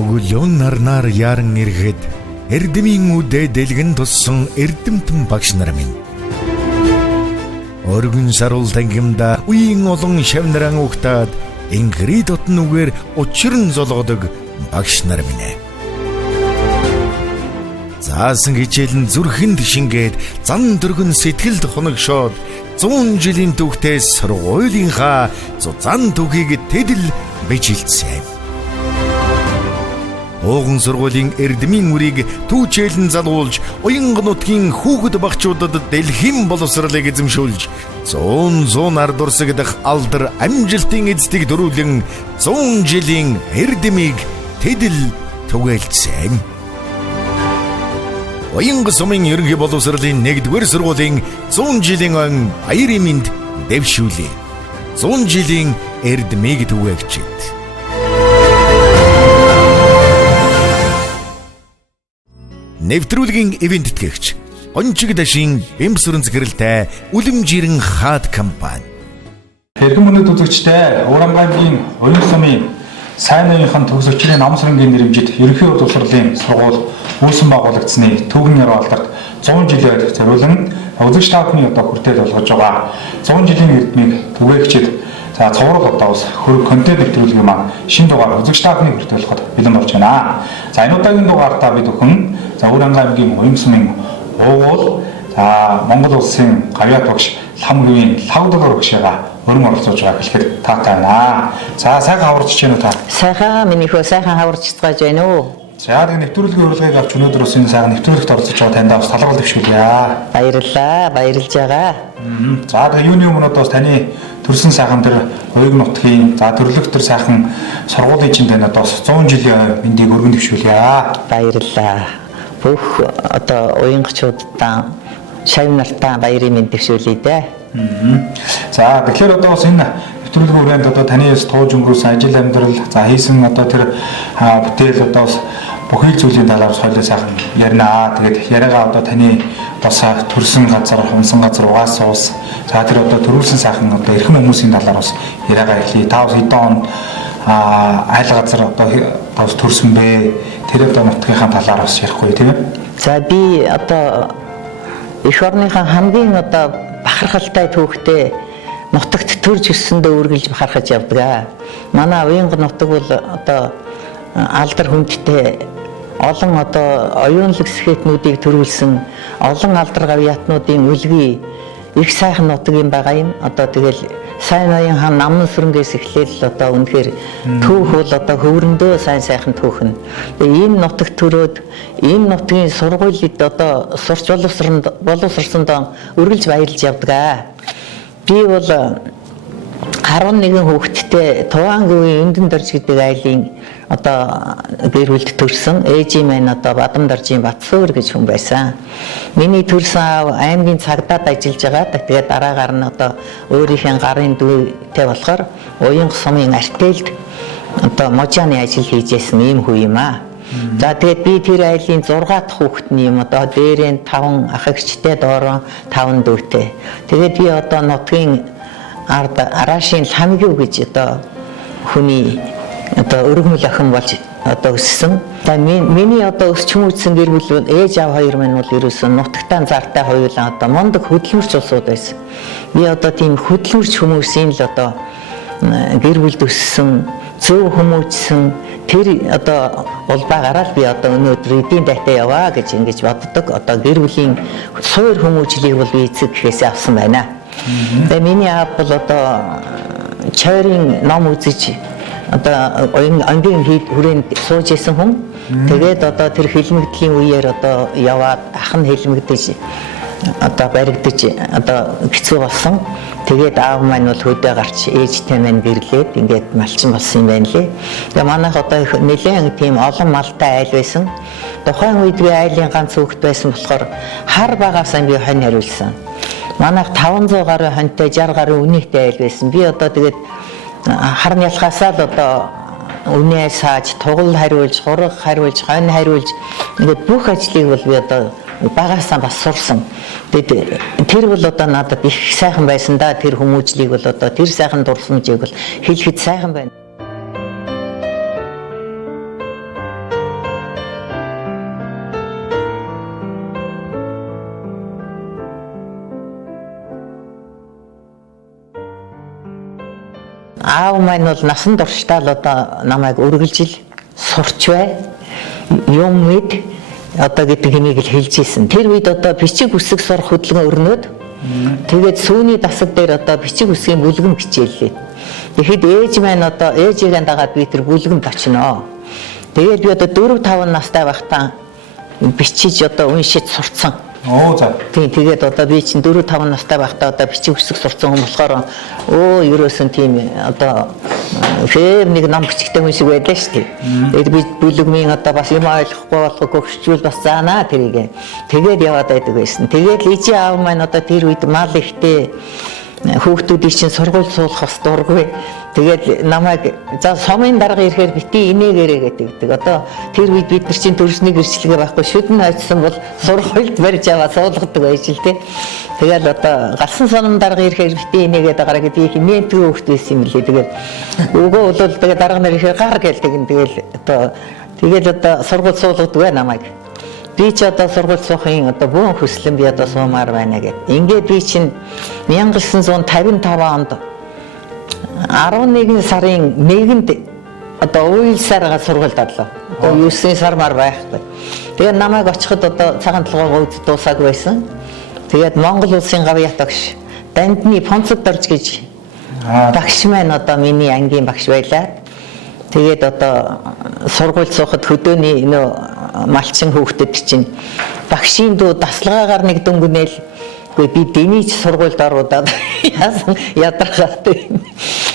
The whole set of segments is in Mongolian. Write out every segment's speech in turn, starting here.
Өглөөн нарнаар яран ирэхэд эрдэмийн үдэ дэлгэн туссан эрдэмтэн багш нар минь. Өргөн саруул тангимда үеийн олон шавнаран угтаад ингри дотн үгээр учран золгодог багш нар минь. Заасан хичээлэн зүрхэнд шингээд зан дөргөн сэтгэлд хоногшоод 100 жилийн түүхтээс сургуулийнхаа зузаан түүхийг тэдэл бижилсэн. Ууган сургуулийн эрдмийн үрийг түүчээлэн залуулж, уянга нутгийн хүүхэд багчуудад дэлхийн боловсролыг эзэмшүүлж, 100 ард урсагдах алдар амжилтын эздийг дөрүүлэн 100 жилийн эрдмийг тэдэл түгээлцсэн. Уянга сумын ерөнхий боловсролын 1-р сургуулийн 100 жилийн өн баярын мэнд дэвшүүлээ. 100 жилийн эрдмийг түгээгчид. Нэвтрүүлгийн ивент тэтгэгч Гончиг дашийн бэмсүрэн захиралтай Үлэмжирэн хаад компани. Хэрхэн мөнөд үзэгчтэй Урамгайгийн оюун сумын сайн уугийнхын төгс өчрийн ном сөрөнгийн нэрмжид ерөнхий боловсролын сургууль үүсэн байгуулагдсны түүхэн яруу алдарт 100 жилээр зориулан үзэгч та бүхний одоо хүртэл болгож байгаа 100 жилийн эрдмийг түгээгчид за цовруул одоо бас хөрөг контент нэвтрүүлгийн маань шинэ дугаар үзэгч та бүхний хүртэл болоход бэлэн болж байна. За энэ удаагийн дугаартаа бид бүхэн Урамгайгийн оюун сумын уугуул Монгол улсын гавьяат багш лам гүвийн лавдгаар багшаа өрн оролцож байгаа хэлэхэд таатай байна. За сайхан хаварч чинь уу та? Сайхан миний хөө сайхан хаварч байгаа байна уу? За нэг нэвтрүүлгийн урилгыг авч өнөөдөр бас энэ сайхан нэвтрүүлэгт оролцож байгаа таньдаа бас талбар дэвшүүлье. Баярлалаа, баярлж байгаа. За тэгээ юуны өмнөд бас таны төрсэн сайхан тэр уяг нутгийн за төрлөх тэр сайхан сургуулийн чинь тань одоо 100 жилийн мэндийг өргөн дэвшүүлье. Баярлалаа. Бүх одоо уянгчуудаа шавь нартаа баярын мэнд дэвшүүлье дээ. За тэгэхээр одоо бас энэ нэвтрүүлгийн хүрээнд одоо таны тууж өнгөрөөсөн ажил амьдрал за хийсэн одоо тэр бүтээл одоо бас бүхий зүйлийн талаар соёлоо сайхан ярина. Тэгээд яриагаа одоо таны бас төрсэн газар, хумсан газар, угаас уус за тэр одоо төрүүлсэн сайхан одоо эрхэм хүмүүсийн талаар бас яриагаа эхлэе. Та бас хэдэн он айл газар одоо бас төрсөн бэ? Тэр одоо нутгийнхаа талаар бас ярихгүй тийм ээ. За би одоо эх орныхаа хамгийн одоо бахархалтай түүхтэй нутагт төрж өссөндөө үргэлж бахархаж явдаг. Манай уянга нутаг бол одоо алдар хүндтэй олон одоо оюунлаг сэхэтнүүдийг төрүүлсэн олон алдар гавьяатнуудын үлгий их сайхан нутаг юм байгаа юм. Одоо тэгэл сайн ноён хаан намн сүрэнгээс эхлээл одоо үнэхээр түүх бол одоо хөврөндөө сайн сайхан түүхэн. Тэгээ ийм нутагт төрөөд ийм нутгийн сургуулиуд одоо сурч боловсрсонд үргэлж баярлж явдаг. Би бол 11 хүүхэдтэй Туваангүйн Өндөн дорж гэдэг айлын одоо гэр бүлд төрсэн. Ээжийн маань одоо Бадам доржийн Батсуур гэж хүн байсан. Миний төрсөн аав аймгийн цагдаад ажиллаж байгаа. Тэгээд дараагаар нь одоо өөрийнхөө гарын дүүтэй болохоор уянга сумын артельд одоо можааны ажил хийжсэн ийм хүү юм аа. За тэгээд би тэр айлын 6 дахь хүүхэд нь юм одоо дээрээ 5 ах эгчтэй доороо 5 дүүтэй. Тэгээд би одоо нутгийн ард араашийн ламгив гэж одоо хүний одоо өргөмөл охин болж одоо өссөн. За миний одоо өсч хүмүүжсэн гэр бүл ээж аав хоёр маань бол ерөөсөн нутагтаа зартай хоёулаа одоо мондөг хөдөлмөрч улсууд байсан. Би одоо тийм хөдөлмөрч хүмүүсийн л одоо гэр бүлд өссөн, зөв хүмүүжсэн тэр одоо улбаагаараа би одоо өнөөдөр эдийн дайтай яваа гэж ингэж боддог. Одоо гэр бүлийн суур хүмүүжлийг бол би эцэг гэхээс авсан байна. Тэгээ миний аав бол одоо чойрын ном үзэж одоо ангийн хүрээнд сууж исэн хүн. Тэгээд одоо тэр хэлмэгдлийн үеэр одоо яваад ах нь хэлмэгдэж одоо баригдаж одоо хэцүү болсон. Тэгээд аав маань бол хөдөө гарч ээжтэй маань гэрлээд ингээд малчин болсон юм байна лээ. Тэгээ манайх одоо нэлээд тийм олон малтай айл байсан. Тухайн үед би айлын ганц хүүхэд байсан болохоор хар багаасаа би хонь хариулсан. Манайх 500 гаруй хоньтой 60 гаруй үнийхтэй айл байсан. Би одоо тэгээд харн ялхаасаа л одоо үнээ сааж, тугал хариулж, хураг хариулж, хонь хариулж ингээд бүх ажлыг бол би одоо багаасаа бас сурсан. Тэгээд тэр бол одоо надад их сайхан байсан да. Тэр хүмүүжлийг бол одоо тэр сайхан дурсамжийг бол хэлэхэд сайхан байна. аав маань бол насан туршдаа л одоо намайг үргэлжил сурч бай. Юм мэд одоо гэдэг юмыг л хэлж ийсэн. Тэр үед одоо бичиг үсэг сурах хөдөлгөөн өрнөд. Тэгээд сүүний дасаг дээр одоо бичиг үсгийн бүлгэн хичээллээ. Тэгэхэд ээж маань одоо ээжигээ дагаад би тэр бүлгэнд очино. Тэгээд би одоо 4-5 настай байхдаа бичиж одоо уншиж сурцсан. Оо за. Тэгээд одоо би чинь 4-5 настай байхдаа одоо бичиг үсэг сурцсан хүн болохоор ерөөсөн тийм одоо нэг ном бичгтэй хүн шиг байлаа шүү дээ. Тэгээд би бүлэгмийн одоо бас юм ойлгохгүй болохгүй хөвчүүл бас заанаа тэрийг. Тэгээд яваад байдаг байсан. Тэгээд ээжи аав маань одоо тэр үед мал ихтэй хүүхдүүдийг чинь сургууль суулгах бас дургүй. Тэгээд намайг за сумын дарга ирэхээр бити инээгээрээ гэдэг. Одоо тэр үед бид нар чинь төрсний гэрчлэгээ байхгүй шүдэн хайцсан бол сургуульд барьж аваад суулгадаг байж л тий. Тэгээд одоо галсан сумын дарга ирэхээр бити инээгээд байгаа гэдэг би хинээдэг хүүхд байсан юм лээ. Тэгээд өгөө бол тэгээд дарга нар ирэхээр гар гэлдэг. Тэгээд одоо сургууль суулгадаг намайг. Би ч одоо сургууль суухын одоо бөөн хүслэн би одоо суумаар байна гэд. Ингээд би чинь 1955 онд 11 сарын 1-нд одоо уйлсараа сургуульд орлоо. Одоо 9 сар мар байхгүй. Тэгээд намайг очиход одоо цагаан толгойгоо үз дуусааг байсан. Тэгээд Монгол улсын гавьяа багш Дандны Понцод Дорж гэж багш маань одоо миний ангийн багш байлаа. Тэгээд одоо сургууль суухад хөдөөний малчин хүүхдэд чинь багшийн дүү даслагаагаар нэг дөнгөнээл би дэнийч сургуульд оруудаад яасан ядаргаад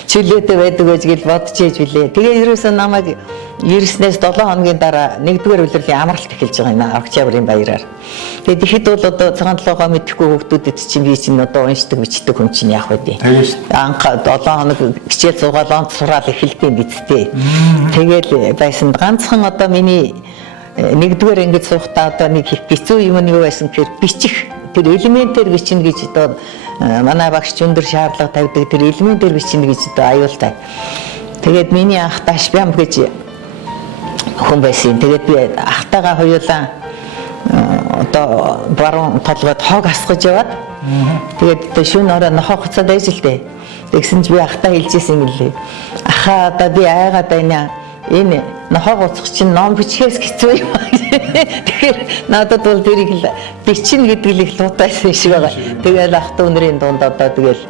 чөлөөтэй байдаг гэж гэл бодож ээж билээ. Тэгээ ерөөсөө намайг 9-ээс 7 хоногийн дараа 1-р улирлын амралт эхэлж байгаа юм Октябрийн баяраар. Тэгээд ихэд бол одоо цагаан толгойгоо мэдэхгүй хүүхдүүдэд чинь би чинь одоо уншдаг бичдэг хүн чинь яах вэ? Анх 7 хоног хичээл зугаал онц сураал эхэлдэв бидтэй. Тэгээд байсан ганцхан одоо миний 1-р ангид суухдаа одоо нэг хэцүү юм нь юу байсан гэхээр бичих тэр элементээр бичнэ гэж одоо манай багш өндөр шаардлага тавьдаг тэр элементээр бичнэ гэж одоо аюултай. Тэгээд миний ах Дашбям гэж хүн байсан. Тэгээд би ахтайгаа хоёулаа одоо баруун толгойд хог асгаж яваад тэгээд одоо шөнө орой нохоо хуцаад байж л дээ. Тэгсэн чи би ахтай хэлжсэн юм лээ. Ахаа одоо би айгаад байна. Энэ нохоо гоцох чинь ном бичгээс хэцүү юм. Тэгэхээр надад бол тэрийг л бичнэ гэдэг л их луутайсан шиг байгаа. Тэгээд ах дүүнэрийн дунд одоо тэгэл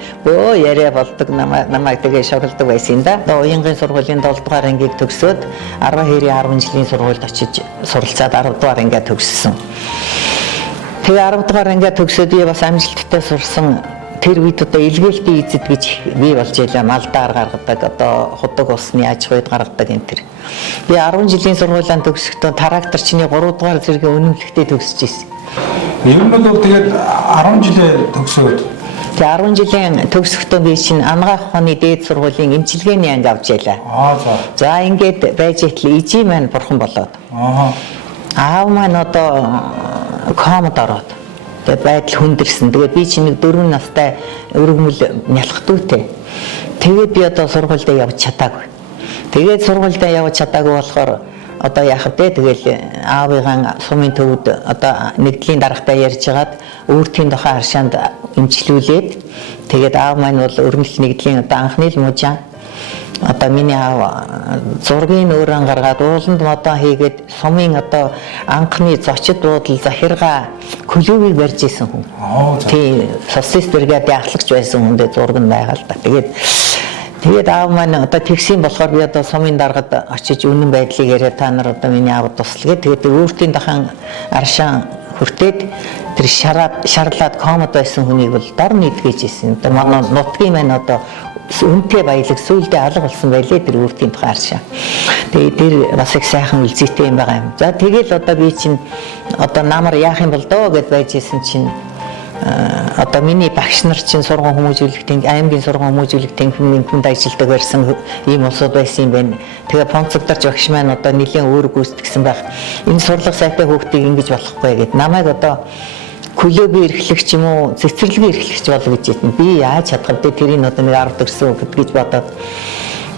яриа болдог намайг тэгээ шоглдог байсан да. Одоо уянгийн сургуулийн 7 дугаар ангийг төгсөөд 10 жилийн сургуульд очиж суралцаад 10 дугаар ангиа төгссөн. Тэгээ 10 дугаар ангиа төгсөөд би бас амжилттай сурсан. Тэр үед одоо илгээлтийн эзэд гэж бий болж байлаа. Малдаар гаргадаг, одоо худаг усны аж ахуйд гаргадаг энэ төр. Би 10 жилийн сургуулиан төгсөхдөө тракторчны 3 дугаар зэргийн үнэмлэхтэй төгсөж ирсэн. Ер нь бол тэгээд 10 жилээ төгсөөд. Тэгээ 10 жилийн төгсөхдөө би чинь анагаах ухааны дээд сургуулийн эмчилгээний анги авч ялаа. За ингээд байж итэл ижи маань бурхан болоод. Аав маань одоо комод ороод. Тэгээд байдал хүндэрсэн. Тэгээд би чинь нэг 4 настай өргөмөл нялх дүүтэй. Тэгээд би одоо сургуульдаа явж чадаагүй. Тэгээд сургуульдаа явж чадаагүй болохоор одоо яах вэ? Тэгэл аавыгаа сумын төвд одоо нэгдлийн дарагтаа ярьж хагаад өөртөө дохоо харшаанд эмчлүүлээд тэгээд аав маань бол өргөмөл нэгдлийн одоо анхны л мужаа одоо миний аав зургийн өөрөн гаргаад ууланд модоо хийгээд сумын одоо анхны зочид буудал захиргаа клубыг барьж исэн хүн. Тийм социалист бригадын ахлагч байсан хүндээ зураг нь байгаа л да. Тэгээд аав маань одоо тэгсэн болохоор би одоо сумын даргад очиж үнэн байдлыг яриа та нар одоо миний аав туслаа. Тэгээд өөртөө дахин аршаан хүртээд тэр шарлаад комод байсан хүнийг бол дор нийтгээж исэн. Одоо манай нутгийн маань одоо үнтэй баялаг сүулдэ алга болсон байлээ тэр өөртөө тухай аршаа. Тэгээд тэр бас их сайхан үлзийтэй юм байгаа юм. За тэгэл одоо би чинь одоо намар яах юм бол доо гэд байж исэн чинь одоо миний багш нар чинь сургууль хүмүүжүүлэгтийн аймгийн сургууль хүмүүжүүлэгтийн хүнд ажилладаг байсан ийм улсууд байсан юм байна. Тэгээ Понцод Дорж багш маань одоо нэлийн өөр гүйцэтгсэн байх. Энэ сурлага сайтай хүүхдийг ингэж болохгүй гэд намайг одоо клубын эрхлэгч юм уу цэцэрлэгийн эрхлэгч болов гэж хэлсэн. Би яаж чадах вэ? Тэрийг одоо нэг 10 төгсөн хүүхэд гэж бодоод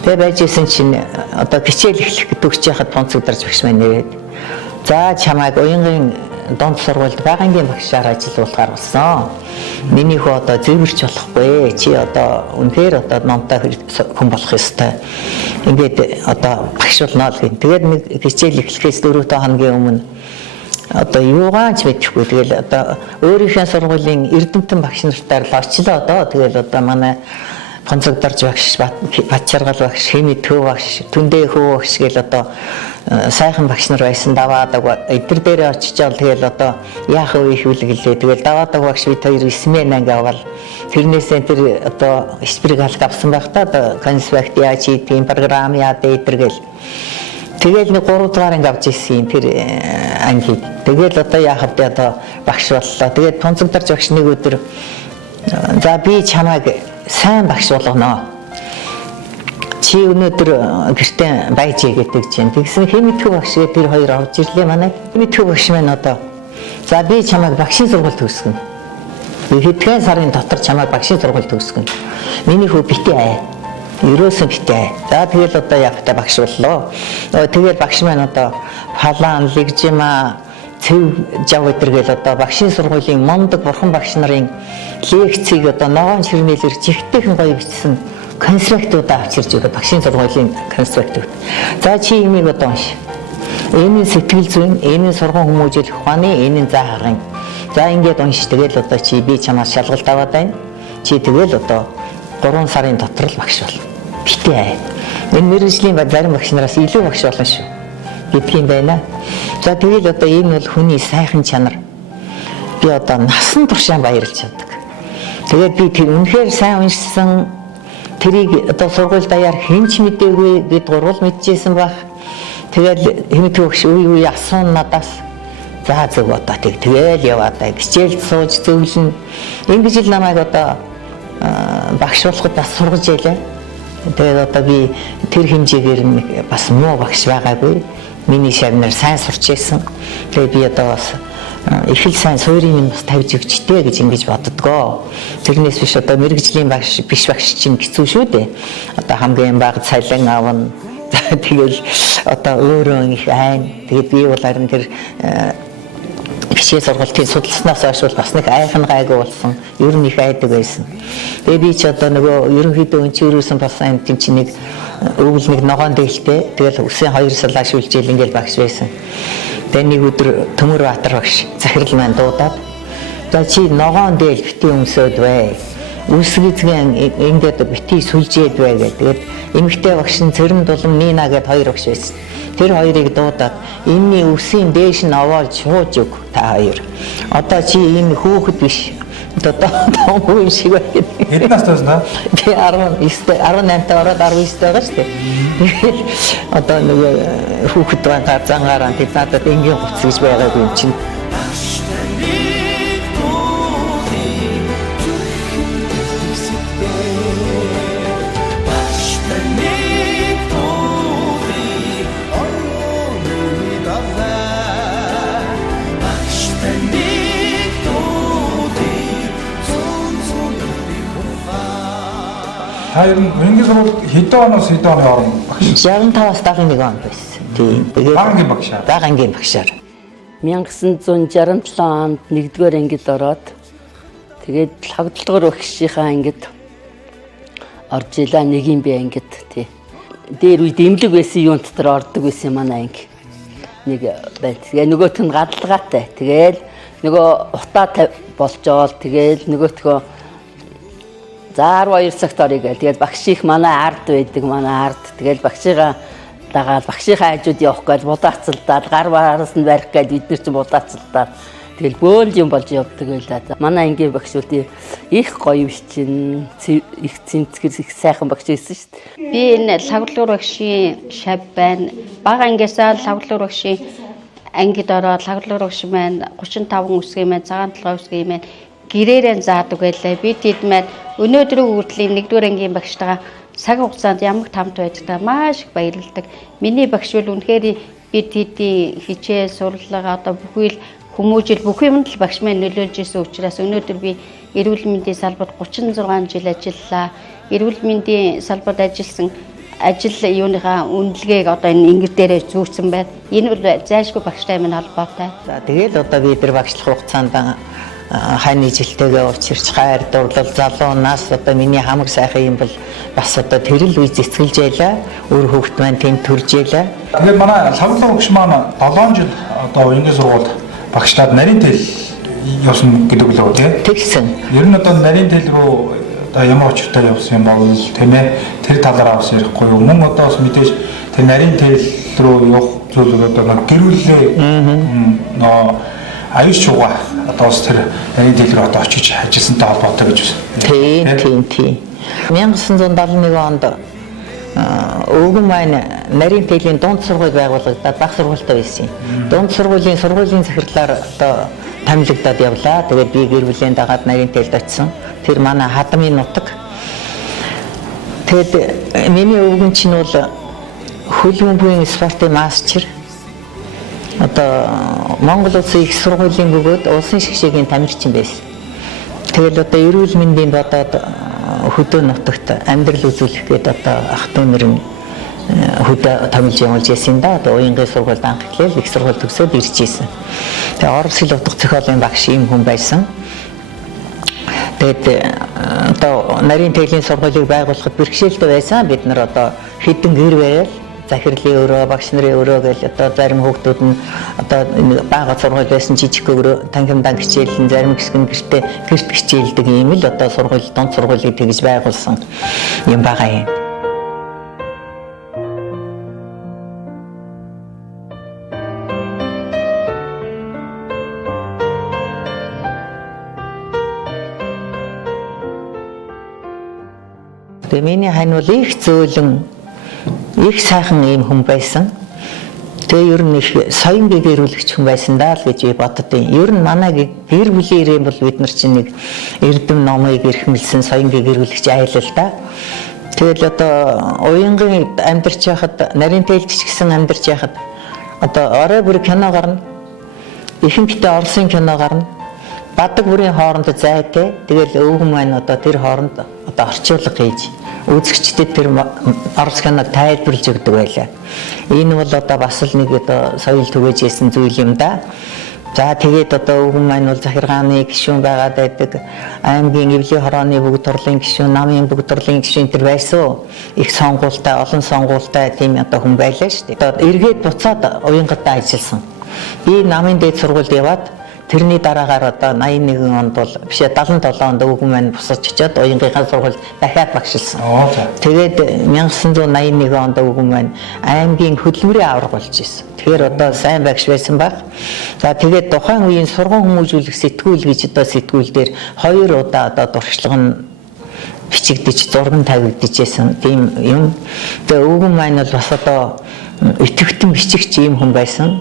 тэгээ байж исэн чинь одоо хичээл эхлэх төгсөж яхад Понцод Дорж багш маань нэрээд за чамайг уянгийн донд сургуульд байгаангийн багшаар ажиллуулахаар болсон. Миний хөө одоо зэвэрч болохгүй. Чи одоо үнэхээр одоо номтой хүн болох ёстой. Ингээд одоо багш болно л гин. Тэгээд нэг хичээл эхлэхээс 4 хоногийн өмнө одоо юугаа ч мэдэхгүй. Тэгэл одоо өөрийнхөө сургуулийн эрдэмтэн багш нартай л очлоо одоо. Тэгэл одоо манай Гонцогдорж багш, Батчаргал багш, Хими төв багш, Түндээ хөө багш гэл одоо сайхан багш нар байсан даваадаг. Эдгээр дээрээ очиж бол тэгэл одоо яах вэ хөвлөглөө. Тэгэл даваадаг багш бид хоёр эсмэн анги авал тэрнээсээ тэр одоо спиргалк авсан байх та одоо конспект яаж хийх програм яа дээдэргэл. Тэгэл нэг 3 дугаар анги авч ирсэн тэр анги. Тэгэл одоо яах вэ одоо багш боллоо. Тэгээд Гонцогдорж багш нэг өдөр за би чамайг сайн багш болгоно. Чи өнөөдөр гэртээ байж гэдэг чинь. Тэгсэн Химитүү багш гэдэг тэр хоёр орж ирлээ манай. Химитүү багш маань одоо за би чамайг багшийн сургууль төгсгөнө. Би хэдхэн сарын дотор чамайг багшийн сургууль төгсгөнө. Миний хүү битээ. Ерөөсөө битээ. За тэгэл одоо яг та багш боллоо. Тэгэл багш маань одоо халаан лигжима цэв жав өдргээл одоо багшийн сургуулийн мондөг бурхан багш нарын лекцийг одоо ногоон ширнэлэр жигтэйхэн гоё бичсэн конспектуудаа авчирж өгöd багшийн сургуулийн конспектууд. За чи имийг одоо унш. Энэ сэтгэл зүйн, энэ сургууль хүмүүжил ухааны, энэ заахан. За ингээд унш тэгэл одоо чи би чамаас шалгалт аваад байна. Чи тэгэл одоо 3 сарын дотор л багш бол. Битээ. Энэ мэргэжлийн зарим багш нараас илүү багш болно шүү. Гэдгийг байна. За тэгэл одоо энэ бол хүний сайхан чанар. Би одоо насан туршаа баярлж чаддаг. Тэгээд би тэр үнэхээр сайн уншсан тэрийг одоо сургууль даяар хинч мэдээгүй гэд гурвал мэдчихсэн баг. Тэгээд Химитүү багш үе асуун надаас за зөв одоо тэгэл яваад хичээлд сууж зөвлөн ингэж л намайг одоо багш болоход бас сургаж ялээ. Тэгээд одоо би тэр хэмжээгээр бас муу багш байгаагүй. Миний шавнаар сайн сурч ирсэн. Тэгээд би одоо бас их л сайн суурийг нь бас тавьж өгчтэй гэж ингэж боддгоо. Тэрнээс биш одоо мэргэжлийн багш биш багш чинь хэцүү шүү дээ. Одоо хамгийн бага цалин авна. Тэгэл одоо өөрөө их айн. Тэгээд би бол харин тэр хичээл сургалтын судалснаас хойш бас нэг айхан гайгүй болсон. Ер нь их айдаг байсан. Тэгээд би ч одоо нөгөө ерөнхийдөө өнчөрөөсөн бас энэ тийм чи нэг өвөл нэг ногоон дээлтэй. Тэгэл үсээ 2 салааш үлжээл ингээл багш байсан. Тэгээд нэг өдөр Төмөр Баатар багш захирал маань дуудаад за чи ногоон дээл битгий өмсөд бай. Үсгэцгэн ингээд битгий сүлжээд бай гэдэг. Тэгээд эмэгтэй багш нь Цэрэн Дулам Нина гэдэг 2 багш байсан. Тэр хоёрыг дуудаад энэний үсийн дээш нь овоолж шууж өг та хоёр. Одоо чи энэ хүүхэд биш. Одоо том шиг байна. Хэдэн настай байна? Би 18 та ороод 19 байгаа шүү дээ. Одоо нөгөө хүүхэд байгаа зангараа тэд надад энгийн гоц гэж байгаагүй юм чинь. Хайр нь өнгийн сургууль хэдэн оноос хэдэн оны хооронд багш? 65-аас 71 он байсан. Тийм. Байгаангийн багшаар. Байгаангийн багшаар. 1967 онд 1-р ангид ороод тэгээд хавдлагын багшийнхаа ангид орж илаа нэг юм би ангид тий. Дээр үед эмнэлэг байсан юун дотор ордог байсан манай анги. Нэг байт. Тэгээ нөгөөт нь гадалгаатай. Тэгээл нөгөө утаа болжоол тэгээл нөгөөтгөө за 12 цагт орё гээл. Тэгээд багш их манай ард байдаг, манай ард. Тэгээд багшигаа дагаад багшийнхаа хажууд явах гээл будаацалдаад гар бараас нь барих гээл бид нар ч будаацалдаад тэгэл бөөл юм болж явдаг байлаа. Манай ангийн багш үл их гоё биш чинь их цэмцгэр их сайхан багш байсан шүү дээ. Би энэ лагварлуур багшийн шав байна. Бага ангиасаа лагварлуур багшийн ангид ороод лагварлуур багш маань 35 үсгийн маань цагаан толгой үсгийн маань гэрээрээ заадаг байлаа. Би тэд маань өнөөдрийн хүртэл 1-р ангийн багштайгаа цаг хугацаанд ямаг тамт байжгаа маш их баярлалдаг. Миний багш бол үнэхээр би тэдний хичээл сурлага одоо бүхий л хүмүүжил бүх юмд л багш маань нөлөөлж исэн учраас өнөөдөр би эрүүл мэндийн салбарт 36 жил ажиллалаа. Эрүүл мэндийн салбарт ажилласан ажил юуныхаа үнэлгээг одоо энэ ингэр дээрээ зүүцсэн байна. Энэ бол зайлшгүй багштай минь холбоотой. За тэгэл одоо бид нар багшлах хугацаанд хань жилтэйгээ уучирч хайр дурлал залуу нас одоо миний хамаг сайхан юм бол бас одоо тэрэл үе зэцгэлж яйлаа. Өөр хүүхд маань тэнд төрж яйлаа. Тэгээд манай лавлаа багш маань 7 жил одоо уянгийн сургуульд багшлаад нарийн тэл явсан гэдэг үлээ тий. Тэгсэн. Ер нь одоо нарийн тэл рүү одоо ямар очтой явсан юм бол тийм ээ тэр талаараа бас ярихгүй юу. Мөн одоо бас мэдээж тэр нарийн тэл рүү явах зүйлүүд одоо гэрүүлээ нөө аюул чугаа одоо бас тэр нарийн тэл рүү одоо очиж ажилласантай холбоотой гэж байна. Тийм. 1971 онд өвгөн маань нарийн тэлийн дунд сургууль байгуулагдаад баг сургуультай байсан юм. Дунд сургуулийн захирлаар одоо тамилагдаад явлаа. Тэгээд би гэр бүлийн дагаад нарийн тэлд очсон. Тэр манай хадмын нутаг. Тэгэд миний өвгөн чинь бол хөлбөмбөгийн спортын мастер. Одоо Монгол Улсын их сургуулийн бөгөөд улсын шгшээгийн тамирчин байсан. Тэгэл одоо эрүүл мэндийн бодоод хөдөө нутагт амьдрал үзүүлэх гээд одоо ах дүү нар хөдөө томилж явуулж яасан да. Одоо уянгийн сургуульд анх эхлээл их сургууль төгсөөд ирж ийсэн. Тэгээ орос хэл утга зохиолын багш юм хүн байсан. Тэгээд одоо нарийн тэлийн сургуулийг байгуулахад бэрхшээлтэй байсан. Бид нар одоо хэдэн гэр бариад захирлын өрөө, багш нарын өрөө гэж одоо зарим хүүхдүүд нь одоо бага сургууль байсан жижиг өрөө танхимдаа хичээлэн зарим хэсэг нь гэрт хичээлдэг юм л одоо сургууль дунд сургуулийг тэгж байгуулсан юм байгаа юм. Тэгээ миний хань бол их зөөлөн их сайхан юм хүн байсан. Тэгээ ер нь их соён гэгэрүүлэгч хүн байсан даа л гэж би боддیں۔ Ер нь манай гэр бүлийн ирээн бол бид нар чинь нэг эрдэм номыг эрхэмлсэн соён гэгэрүүлэгч айлал да. Тэгэл одоо уянгийн амьдарч яхад нарийн тэлч гисэн амьдарч яхад одоо орой бүр кино гарна. Ихэнхдээ Оросын кино гарна. Бадаг бүрийн хооронд зайтай. Тэгэл өвгөн маань одоо тэр хооронд одоо орчуулга хийж үзэгчдэд тэр орос киног тайлбарлаж өгдөг байлаа. Энэ бол одоо бас л нэг одоо соёл түгээж ирсэн зүйл юм да. За тэгээд одоо өвгөн маань бол захиргааны гишүүн байгаад байдаг. Аймгийн эвлийн хорооны бүгд турлын гишүүн, намын бүгд турлын гишүүн тэр байсан. Их сонгуультай, олон сонгуультай тийм одоо хүн байлаа шүү дээ. Одоо эргээд буцаад уянгатаа ажилласан. Би намын дээд сургуульд яваад тэрний дараагаар одоо 81 онд бол биш 77 онд өвгөн маань босож очиод уянгийнхаа сургуульд дахиад багшилсан. Тэгээд 1981 онд өвгөн маань аймгийн хөдөлмөрийн аварга болж ирсэн. Тэгэхээр одоо сайн багш байсан баг. За тэгээд тухайн үеийн сургууль хүмүүжүүлэх сэтгүүл гэж одоо сэтгүүл дээр 2 удаа одоо дуршлаг нь бичигдэж зурган тавигдаж байсан тийм юм. Тэгээ өвгөн маань бол бас одоо итгэвчтэн бичигч юм хүн байсан.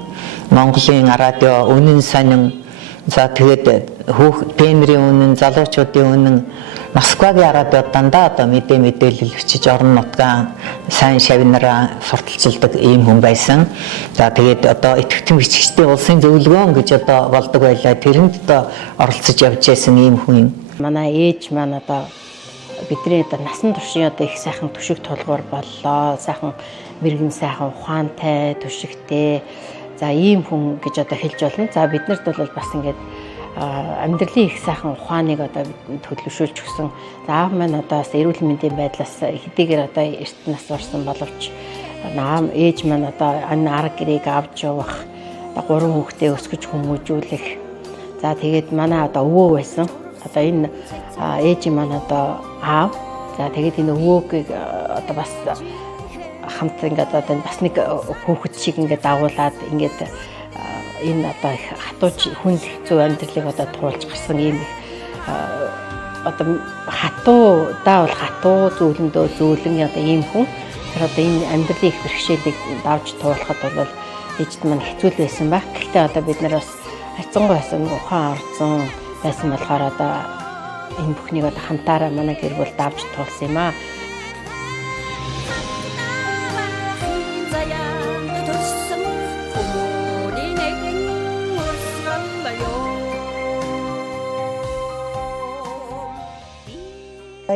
Монголын радио үнэн сонин за тэгээд тенерийн үнэн, залуучуудын үнэн, Москвагийн радиод дандаа одоо мэдээлэл бичиж орон нутгаа сайн шавнараа сурталчилдаг ийм хүн байсан. За тэгээд одоо итгэвчтэн бичигчдийн улсын зөвлөгөөн гэж одоо болдог байлаа. Тэрэнд одоо оролцож явж байсан ийм хүн юм. Манай ээж маань одоо бидний одоо насан туршийн одоо их сайхан түшиг тулгуур боллоо. Сайхан мэрэгэн сайхан ухаантай, түшигтэй. За ийм хүн гэж одоо хэлж болно. За биднэрт бол бас ингээд амьдралын их сайхан ухааныг одоо төлөвшүүлж өгсөн. За аав маань одоо бас эрүүл мэндийн байдлаас хэдийгээр одоо эрт нас орсон боловч аав ээж маань одоо энэ арга гэрээг авч явах, 3 хүүхдээ өсгөж хүмүүжүүлэх. За тэгээд манай одоо өвөө байсан. Одоо энэ ээж маань одоо аав. За тэгээд энэ өвөөгийг одоо бас хамт ингээд одоо бас нэг хүүхэд шиг ингээд дагуулад ингээд энэ одоо их хатууч хүнд хэцүү амьдралыг одоо туулж гарсан ийм одоо хатуудаа бол хатуу зөөлөндөө зөөлөн одоо ийм хүн. Тэр одоо энэ амьдралын их бэрхшээлийг давж туулахад бол ээжд маань хэцүү байсан баг. Гэхдээ одоо бид нар бас хайцангуй байсан ухаан орсон байсан болохоор одоо энэ бүхнийг одоо хамтаараа манай гэр бүл давж туулсан юм аа.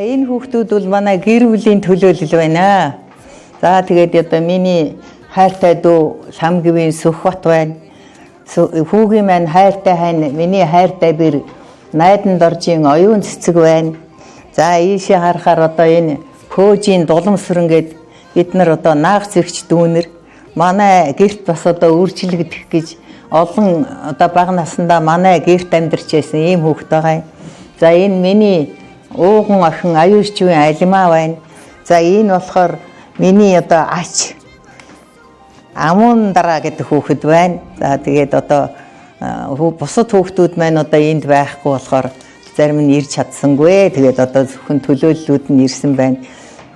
Энэ хүүхдүүд бол манай гэр бүлийн төлөөлөл байна. За тэгээд одоо миний хайртай дүү Самгивийн Сүхбат байна. Хүүгийн маань хайртай хань миний хайртай бэр Найдан доржийн оюун цэцэг байна. За ийшээ харахаар одоо энэ Пөөжийн дуламсрэнгээд бид нар одоо наах зэрэгч дүүнэр манай гэрт бас одоо үржилэгдэх гэж олон одоо бага насндаа манай гэрт амьдарч байсан ийм хүүхэд байгаа юм. За энэ миний ууган охин аюушчвын Алимаа байна. За энэ болохоор миний одоо ач Амун дараа гэдэг хүүхэд байна. За тэгээд одоо бусад хүүхдүүд маань одоо энд байхгүй болохоор зарим нь ирж чадсангүй. Тэгээд одоо зөвхөн төлөөллүүд нь ирсэн байна.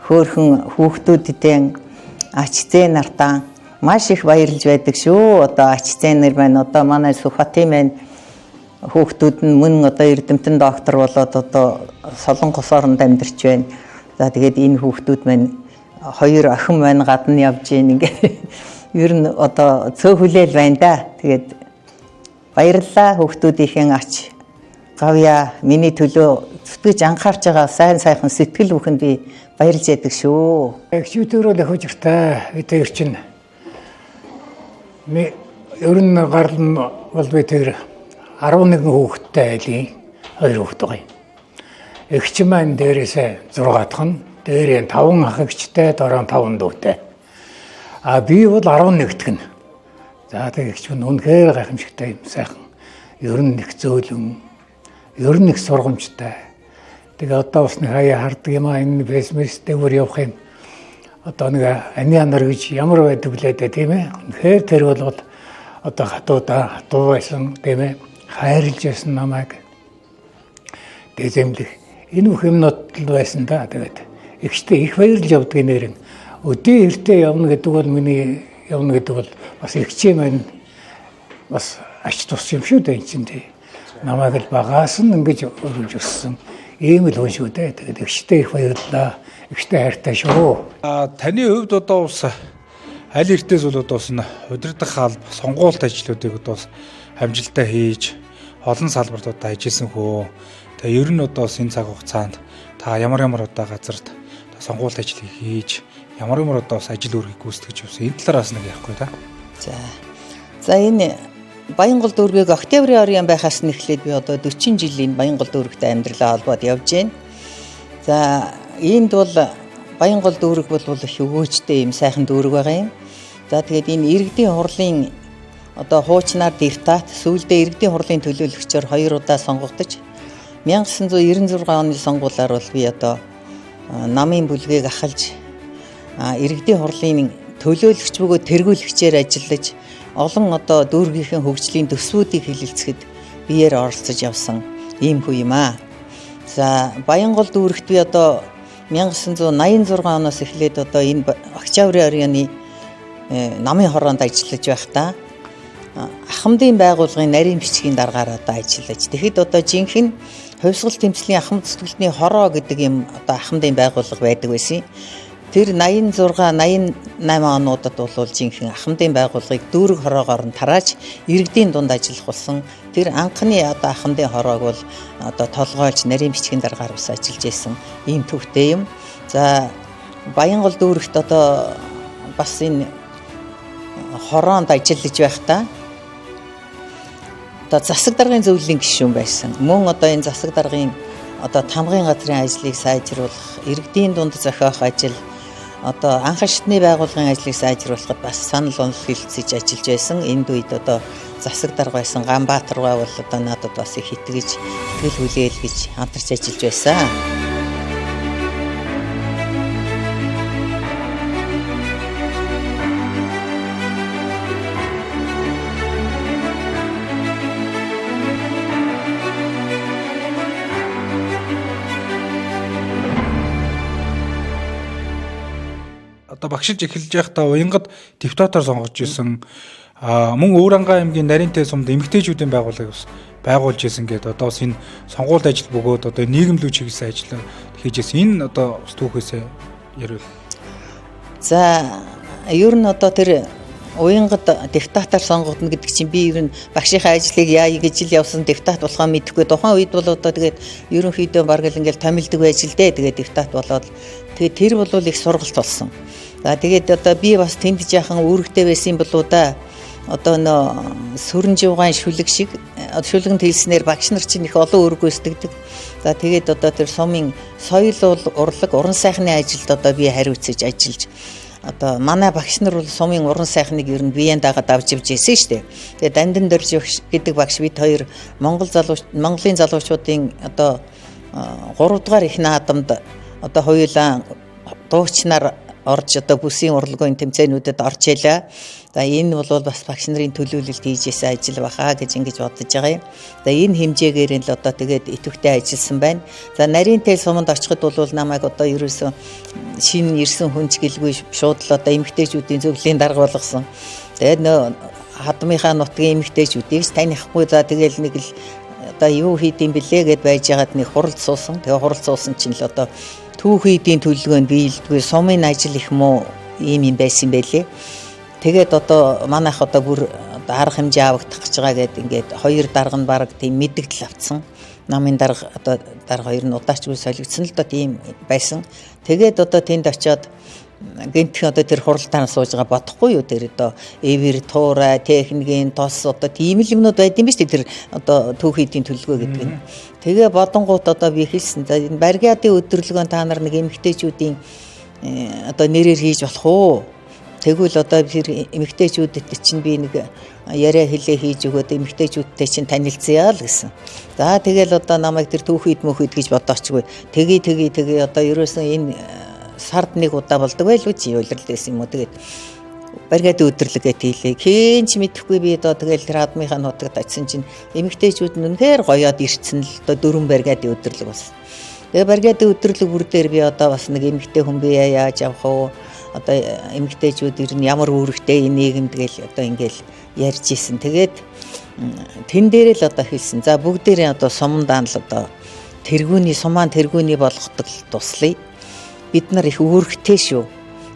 Хөөхөн хүүхдүүдтэй ач зээ нартаа маш их баярлж байдаг шүү. Одоо ач зээ нар маань одоо манай Сүхбатын маань хүүхдүүд нь мөн одоо эрдэмтэн доктор болоод одоо Солонгос оронд амьдарч байна. За тэгээд энэ хүүхдүүд маань хоёр охин маань гадна явж гин ингээд ер нь одоо цөөхөлөл байна да. Тэгээд баярлалаа хүүхдүүдийн ач гавья миний төлөө зүтгэж анхаарч байгаа сайн сайхан сэтгэл бүхэнд би баярлж яддаг шүү. Эхчүүдөрөө л хожиртай эдгээр чинь ер нь гарал нь бол би тэр 11 хүүхэдтэй айлын 2 хүүхэд байгаа юм. Эгч маань дээрээсээ 6 дахь нь дээрээ 5 ах эгчтэй дөрөв 5 дүүтэй. А би бол 11-т гэн. За тэг эгч нь үнэхээр гайхамшигтай юм сайхан. Ер нь их зөөлөн, ер нь их сургамжтай. Тэгээ одоо бас нэг хаяа хардаг юм аа энэ фэйсбүүк дээр явах юм. Одоо нэг аниа нар гэж ямар байдаг блээ дээ тийм ээ. Үнэхээр тэр бол одоо хатуу байсан тийм ээ. Хайрлж байсан намайг. Дэзэмлэх энэ бүх юмнууд л байсан да. Тэгээд ихтэй их баярлж явдаг нэрэн. Өдөө эртээ явна гэдэг бол миний явна гэдэг бол бас ихчээ маань бас ач тус юм шүү дээ энэ чинь тий. Намайг л багаас нь ингэж өргөж өссөн. Ийм л хүн шүү дээ. Тэгээд ихтэй их баярлалаа. Ихтэй хайртай шүү. Таны хувьд одоо бас аль эртээс бол одоо бас удирдах алба сонгуульт ажлуудыг одоо бас хамжилтаа хийж олон салбарт одоо ажилласан хөө. Тэгээ ер нь одоо бас энэ цаг хугацаанд та ямар одоо газарт сонгуульт ажлыг хийж ямар одоо бас ажил үүргийг гүйцэтгэж явсан. Энэ талаараас нэг ярихгүй да. За энэ Баянгол дүүргийг октябрийн орон байхаас нь эхлээд би одоо 40 жилийн Баянгол дүүрэгтэй амьдралаа холбоод явж байна. За энд бол Баянгол дүүрэг бол их өгөөжтэй юм сайхан дүүрэг байгаа юм. За тэгээд энэ иргэдийн хурлын одоо хуучнаар депутат сүүлдээ иргэдийн хурлын төлөөлөгчөөр 2 удаа сонгогдож 1996 оны сонгуулиар бол би одоо намын бүлгийг ахалж иргэдийн хурлын төлөөлөгч бөгөөд тэргүүлэгчээр ажиллаж олон одоо дүүргийнхээ хөгжлийн төсвүүдийг хэлэлцэхэд биеэр оролцож явсан ийм хүү юм аа. За Баянгол дүүрэгт би одоо 1986 оноос эхлээд одоо энэ Октябрийн орны намын хороонд ажиллаж байхдаа ахмадын байгууллагын нарийн бичгийн даргаар одоо ажиллаж. Тэгэхэд одоо жинхэнэ хувьсгал тэмцлийн ахмад зүтгэлтний хороо гэдэг юм одоо ахмадын байгууллага байдаг байсан. Тэр 86 88 онуудад бол жинхэнэ ахмадын байгууллагыг дүүрэг хороогоор нь тарааж иргэдийн дунд ажиллах болсон. Тэр анхны одоо ахмадын хороог бол одоо толгойлж нарийн бичгийн даргаар ус ажиллаж байсан ийм төвхтэй юм. За Баянгол дүүрэгт одоо бас энэ хороонд ажиллаж байхдаа одоо засаг даргын зөвлөлийн гишүүн байсан. Мөн одоо энэ засаг даргын одоо тамгын газрын ажлыг сайжруулах, иргэдийн дунд зохиох ажил одоо анхан шатны байгууллагын ажлыг сайжруулахад бас санал онол хэлэлцэж ажиллаж байсан. Энд үед одоо засаг дарга байсан Ганбаатар бол одоо надад бас их итгэж, итгэл хүлээл гэж хамтарч ажиллаж байсан. Одоо багшилж эхэлж байхдаа уянгад депутатаар сонгож исэн мөн Өврангаа аймгийн Нарийнтэй сумд эмэгтэйчүүдийн байгууллага байгуулж исэн гэдэг одоо бас энэ сонгуульт ажил бөгөөд одоо нийгэмлүү чиглэсэн ажил хийжсэн. Энэ одоо ус түүхээсээ ярил. За ер нь одоо тэр уянгад депутатаар сонгогдно гэдэг чинь би ер нь багшийнхаа ажлыг яая гэж л явсан депутат болохоо мэдэхгүй. Тухайн үед бол одоо тэгээд ерөнхийдөө бараг л ингээл томилдог байж л дээ. Тэгээд депутат болоод тэгээд тэр бол их сургалт болсон. За тэгээд одоо би бас тэнд жаахан үүрэгтэй байсан болоо да. Одоо нөө сүрэн живгаан шүлэг шиг шүлгэн хэлснээр багш нар чинь их олон үүрэг гүйцэтгэдэг. За тэгээд одоо тэр сумын соёл урлаг уран сайхны ажилд одоо би хариуцаж ажиллаж одоо манай багш нар бол сумын уран сайхныг ер нь биеийн дагаад авч явж ирсэн шүү дээ. Тэгээд Дандан Дорж гэдэг багш бид хоёр Монголын залуучуудын одоо 3 дугаар их наадамд одоо хоёулаа дуучнаар орж одоо бүсийн урлагийн тэмцээнүүдэд орж ялаа. За энэ бол бас багш нарын төлөөлөлд хийжсэн ажил бахаа гэж ингэж бодож байгаа юм. За энэ хэмжээгээр л одоо тэгээд идэвхтэй ажилласан байна. За нарийн тэл суманд очиход бол намайг одоо ерөөсөн шинэ ирсэн хүнч гэлгүй шууд л одоо эмэгтэйчүүдийн зөвлөлийн дарга болгосон. Тэгээд нөө хадмынхаа нутгийн эмэгтэйчүүдийг танихгүй за тэгэл нэг л одоо юу хийдэм бэлээ гэд байж байгаад нэг хуралд суусан. Тэгээ хуралд суусан чинь л одоо түүхийдийн төлөвлөгөөнд биелдгүй сумын ажил их муу ийм байсан байлээ. Тэгээд одоо манайх одоо бүр арга хэмжээ авагдах гэж байгаа гэд ингээд хоёр дарга нь баг тийм мэдгдэл авцсан. Намын дарга одоо дарга хоёр нь удаачгүй солигдсон л доо тийм байсан. Тэгээд одоо тэнд очиод гэнтх одоо тэр хуралдаан сууж байгаа бодохгүй юу тэр одоо эвэр туура техникийн тос одоо тийм л юмнууд байд юм биш тэр одоо түүхийдийн төлөвлөгөө гэдэг нь. Тэгээ бодонгууд одоо би хэлсэн. За энэ баригадын өдөрлөгөө та нар нэг эмэгтэйчүүдийн одоо нэрээр хийж болох уу? Тэгвэл одоо тэр эмэгтэйчүүдэд чинь би нэг яриа хэлээ хийж өгөөд эмэгтэйчүүдтэй чинь танилцъя л гэсэн. За тэгэл одоо намайг тэр түүхийд мөхөд гэж бодоочгүй. Тэгээ одоо ерөөсөн энэ сард нэг удаа болдог байлгүй чи уйлрал байсан юм уу тэгээд баригадын өдөрлөгээд хийлээ. Хэн ч мэдэхгүй би одоо тэгэл тэр хадмынхаа нутагт очисон чинь эмэгтэйчүүд нь үнэхээр гоёод ирсэн л одоо 4 баригадын өдөрлөг болсон. Тэгээ баригадын өдөрлөг бүр дээр би одоо бас нэг эмэгтэй хүн би яаж явах вэ? Одоо эмэгтэйчүүд ер нь ямар үүрэгтэй энэ нийгэмд гэл одоо ингээл ярьж исэн. Тэгээд тэн дээрээ л одоо хэлсэн. За бүгдээрээ одоо сумдаа л одоо сумаан тэргүүний болгохдаг туслая. Бид нар их үүрэгтэй шүү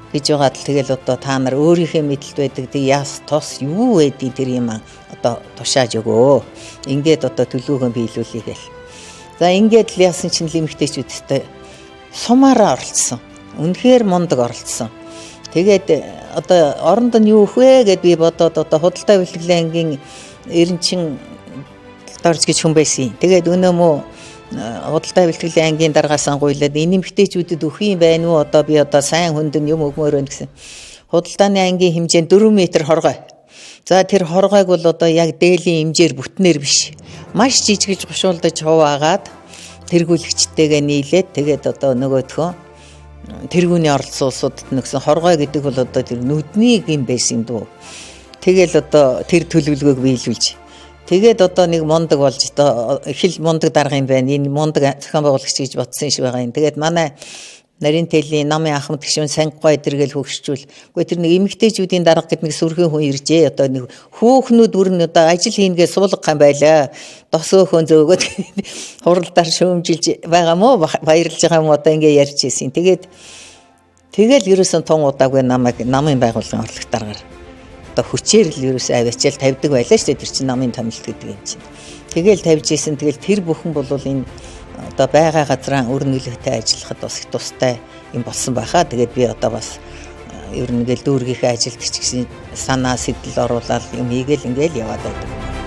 гэж байгаа л тэгэл одоо та нар өөрийнхөө мэдлэлд байдаг тэг яас тос юу байдгийг тэр юм одоо тушааж өгөө. Ингээд одоо төлөвлөгөө биелүүлээ гэл. За ингээд л яасан чинь эмэгтэйчүүдтэй сумаараа оролцсон. Үнэхээр мундаг оролцсон. Тэгээд одоо оронд нь юу вэ гэд би бодоод одоо худалдаа бэлтгэлийн ангийн эренчин Дорж гэж хүн байсан. Тэгээд өнөө мө худалдаа бэлтгэлийн ангийн даргаас ангуйлаад энэ эмэгтэйчүүдэд өөх юм байна уу одоо би одоо сайн хүнд нь юм өгмөр байна гэсэн. Худалдааны ангийн хэмжээ 4 м хоргой. За тэр хоргойг бол одоо яг дээлийн хэмжээр бүтнээр биш. Маш жижигж гушуулдаж хуваагаад тэргүүлэгчтэйгээ нийлээд тэгээд одоо нөгөөдхөө тэргүүний оролцсон улсуудад нэгсэн хоргой гэдэг бол одоо тэр нүдний юм байсан дүү. Тэгэл одоо тэр төлөвлөгөөг биелүүлж. Тэгээд одоо нэг мундаг болж одоо их л мундаг дарга юм байна. Энэ мундаг зохион байгуулагч гэж бодсон шиг байгаа юм. Тэгээд манай нарийн тэлийн намын ахмад гişүн сангой эдэргээл хөгшчүүл. Гэхдээ тэр нэг эмэгтэйчүүдийн дарга гэдэг нэг сүрхэн хүн иржээ. Одоо нэг хүүхнүүд бүрэн одоо ажил хийнгээ суулгах юм байлаа. Дос өөхөн зөөгөөд хуралдаар шөөмжилж байгаа мó баярлж байгаа юм одоо ингээ ярьж ирсэн. Тэгэл ерөөсөн тун удаагүй намын байгууллагын орлогч даргаар одоо хүчээр л ерөөсөө аваачаал тавьдаг байлаа шүү дээ. Тэр чинь намын томилт гэдэг юм чинь. Тэгэл тавьж исэн. Тэгэл тэр бүхэн бол энэ одоо байгаа газраа өр нөлөөтэй ажиллахад бас их тустай юм болсон байхаа. Тэгээд би одоо бас ер нь ингээл дүүргийнхээ ажилд ч гэсэн санаа сэтэл оруулаад юм хийгээл ингээл яваад байдаг.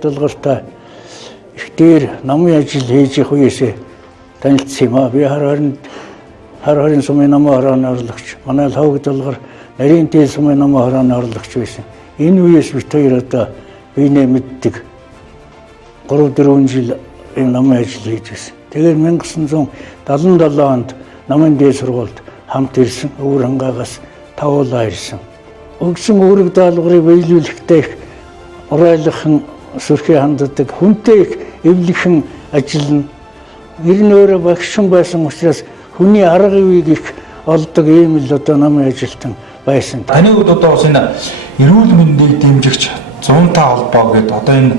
Хөдөлгөөртэй их дээр намын ажил хийж явах үеэсээ танилцсан юм аа. Би харин сумын намын хорооны орлогч. Манай лав хөдөлгөөр нарийн тэл сумын намын хорооны орлогч байсан. Энэ үеэс бид хоёр одоо биенээ мэддэг 3-4 жил энэ намын ажил хийж байсан. Тэгээд 1977 онд намын дээд сургуульд хамт ирсэн. Өвөр хангаагаас тавуулаа ирсэн. Өгсөн үүрэг даалгаврыг биелүүлэхдээ урайлахын сүрхий ханддаг хүнтэй их эвлэхэн ажиллана. Ер нь өөрөө багшин байсан учраас хүний арга ивийг их олдог ийм л одоо намын ажилтан байсан. Таны хувьд одоо бас энэ эрүүл мэндийг дэмжигч 105 холбоо гэдэг одоо энэ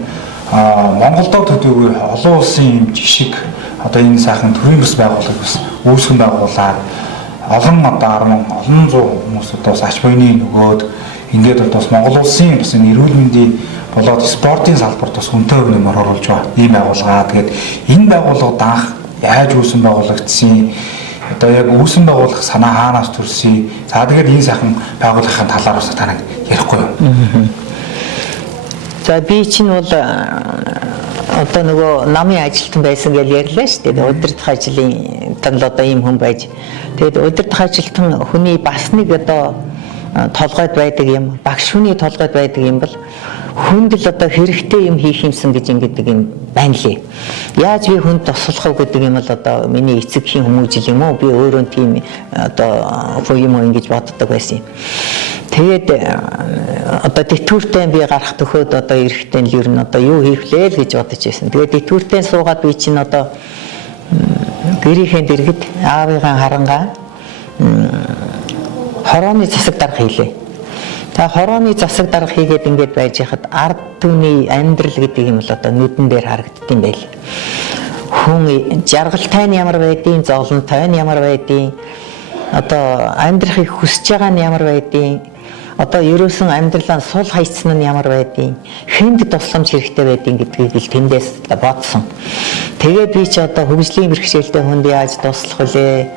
Монголдо төдийгүй олон улсын юм жишг одоо энэ сайхан төрийн бас байгууллага бас үүсгэн байгуулаад олон одоо 10 олон зуун хүмүүс одоо бас ач буйны нөгөөд ингээд одоо бас Монгол улсын бас энэ эрүүл мэндийн болоод спортын салбарт бас хүнтэй хөвнөмөр оруулж байгаа ийм байгууллага. Тэгээд энэ байгууллагад анх яаж үүсгэн байгуулагдсан, одоо яг үүсгэн байгуулах санаа хаанаас төрсөн. За тэгээд энэ сайхан байгууллагын талаар бас таныг ярихгүй юу? За би чинь бол одоо нөгөө намын ажилтан байсан гэж ярьлаа шүү дээ. Удирдах ажлын танд одоо ийм хүн байж. Тэгээд удирдах ажилтан хүний бас нэг одоо толгойд байдаг юм, багш хүний толгойд байдаг юм бол хүнд л одоо хэрэгтэй юм хийх юмсан гэж ингэдэг юм байна лээ. Яаж би хүнд туслах вэ гэдэг юм бол одоо миний эцэгхийн хүмүүжил юм уу? Би өөрөө тийм одоо юм ингэж боддог байсан юм. Тэгээд одоо дэвтгүүртэй би гарах төхөөд одоо эрэхтэн л ер нь одоо юу хийх вэ л гэж бодож байсан. Тэгээд дэвтгүүртэй суугаад би чинь одоо гэрийнхээ дэргэд аавыгаа харангаа хорооны засаг дарга хийлээ. Та хорооны засаг дарга хийгээд ингээд байж хахад ард түмний амьдрал гэдэг юм бол одоо нүдэн дээр харагддсан байл. Хүн жаргалтай нь ямар байдیں, зовлонтой нь ямар байдیں, одоо амьдрахыг хүсэж байгаа нь ямар байдیں, одоо ерөөсөн амьдралаа сул хайцсан нь ямар байдیں, хүнд тусламж хэрэгтэй байдیں гэдгийг л тэндээс бодсон. Тэгээд би ч одоо хөгжлийн бэрхшээлтэй хүнд яаж туслах вэ?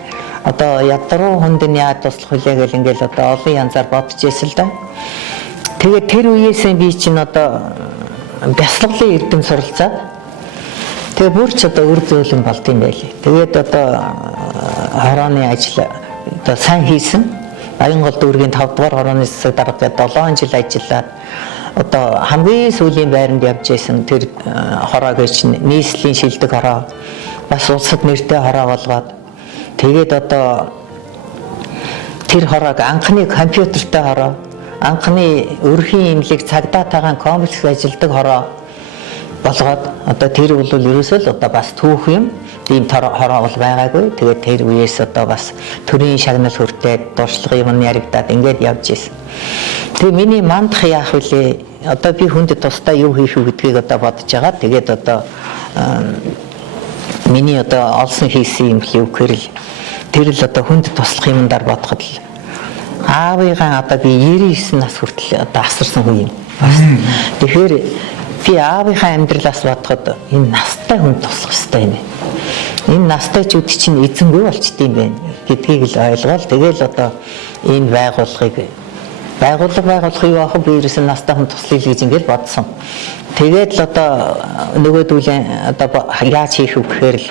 Одоо ядруу хүнд нь яаж туслах вэ гэл ингээл одоо олон янзаар бодож ирсэн л да. Тэгээд тэр үеэсээ би чинь одоо бясалгалын эрдэм суралцаад тэгээ бүр ч одоо үр зөөлөн болд юм байлээ. Тэгээд одоо хорооны ажил одоо сайн хийсэн. Баянгол дүүргийн 5 дугаар хорооны засаг дарга гэдэг 7 жил ажиллаад одоо хамгийн сүүлийн байранд явж исэн тэр хороо гэж нийслэлийн шилдэг хороо бас улсад нэртэй хороо болгоод тэгээд одоо тэр хороог анхны компьютертэй хороо, анхны өрхийн имлэг цагдаа тагаан комплекс ажилдаг хороо болгоод одоо тэр бол ерөөсөө л одоо бас түүх юм. Тийм хороо бол байгаагүй. Тэгээд тэр үеэс одоо бас төрийн шагнал хүртээд дуршлага юм яригадаад ингээд явж ирсэн. Тэгээ миний мандах яах вүлээ? Одоо би хүндэд тусдаа юу хийх вэ гэдгийг одоо бодож байгаа. Тэгээд одоо миний одоо олсон хийсэн юм л үгээр л тэр л одоо хүнд туслах юмдаар бодоход л аавыгаа одоо би 99 нас хүртэл одоо асарсан хүн юм. Тэгэхээр би аавынхаа амьдралаас бодоход энэ настай хүнд туслах ёстой юм. Энэ настайчүүд чинь эзэнгүй болчтой юм байна гэдгийг л ойлгоод тэгэл одоо энэ байгууллагыг байгуулах юу ах би ерөөсөн настай хүн туслая гэж ингэж бодсон. Тэгээд л одоо нөгөөдүүлэн одоо яаж хийх вэ гэхээр л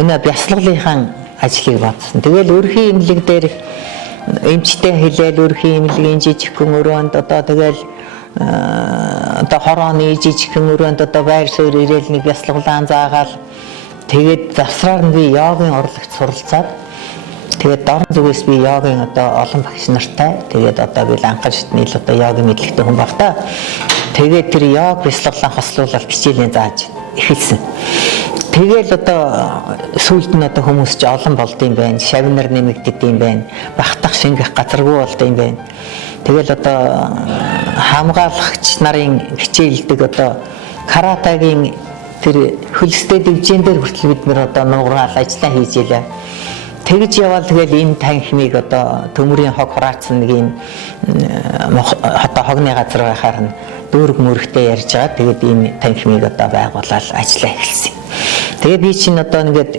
өнөө бясалгалынхаа ажлыг бодсон. Тэгэл өрхийн имлэг дээр эмчтэй хэлээл өрхийн имлэгийн жижигхэн өрөөнд одоо тэгэл одоо хорооны жижигхэн өрөөнд одоо байр суурь ирээл нэг бясалгалаан заагаал тэгээд завсраар нь би йогийн урлагт суралцаад тэгээд дорн зүгээс би йогийн одоо олон багш нартай тэгээд одоо би анхан шатны л одоо йогийн мэдлэгтэй хүн баг та. Тэгээд тэр йог бясалгалаа хослуулаад хичээлийн зааж эхэлсэн. Тэгэл одоо сүүлд нь одоо хүмүүс ч олон болд юм байна. Шавнар нэмэгдэж юм байна. Багтах шингэх газаргүй болд юм байна. Тэгэл одоо хамгаалагч нарын хичээлдэг одоо каратагийн тэр хөлстэй дэвжэн дээр хүртэл бид нэр одоо нуургаал ажиллаа хийж ялаа. Тэгж явал тэгэл энэ танхимыг одоо төмөрийн хог хураацсан нэг юм одоо хогны газар байхаар нь дүүрэг мөрөгтэй ярьж байгаа. Тэгээд энэ танхимыг одоо байгуулаад ажиллаа эхэлсэн. Тэгээд би чинь одоо ингээд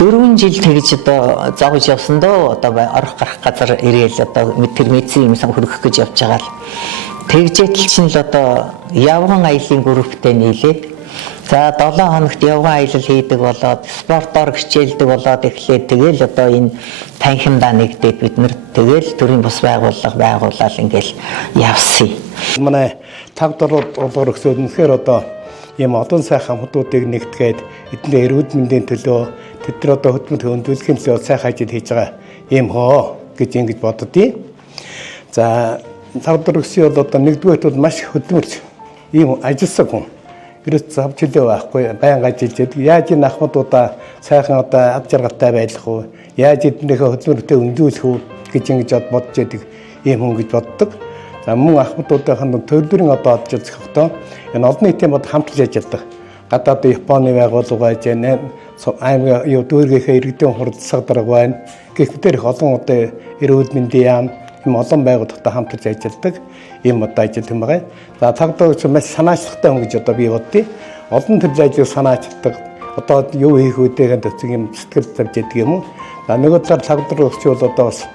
4 жил тэгж одоо зогж явсан дөө одоо орох гарах газар ирээл одоо тэр мэдсэн юмсан хөргөх гэж явж байгаа л. Тэгжээтэл чинь л одоо явган аялын групптэй нийлээд за 7 хоногт явган аялал хийдэг болоод спортоор хичээлдэг болоод эхлээд тэгэл одоо энэ танхимдаа нэгдээд бид нэр тэгэл төрийн бус байгууллага байгуулаад ингээл явсан. Манай 5 дугаар өгсөд үнэхээр одоо ийм олон сайхан хүмүүсийг нэгтгээд эдгээр эрүүл мэндийн төлөө тэд нар одоо хөдөлмөр хөндлөхийн төлөө сайхан ажил хийж байгаа ийм хоо гэж ингэж боддیں۔ За 5 дугаар өгсөд одоо нэгдүгээрт бол маш хөдөлмөрч ийм ажилласан хүн. Ерөөс завж хилээ байхгүй байнга ажиллаж яаж энэ ахмадуудаа сайхан одоо ад жаргалтай байлгах вэ? Яаж эднийхээ хөдөлмөртөө өндүүлэх вэ гэж ингэж бодож байдаг ийм хүн гэж боддог. За мөн ахмадуудын төлбөрийн одоо одж үзэхдээ энэ олон нийтийн бод хамтарч ажилладаг. Гадаад Японы байгууллага байж аймаг юу дүүргийнхээ иргэдийн хуралдсаг дарга байна. Гэх мэт их олон одоо эрүүл мэндийн яам юм олон байгууллагатай хамтарч ажилладаг ийм одоо ажил юм байна. За цагдаа маш санаачлагтай хүн гэж одоо би боддیں۔ Олон төрлийн ажил санаачлагдаг. Одоо юу хийх үедээ төцөг юм сэтгэл тавьж яадаг юм уу? За нөгөө талаар цагдаа өгч бол одоо бас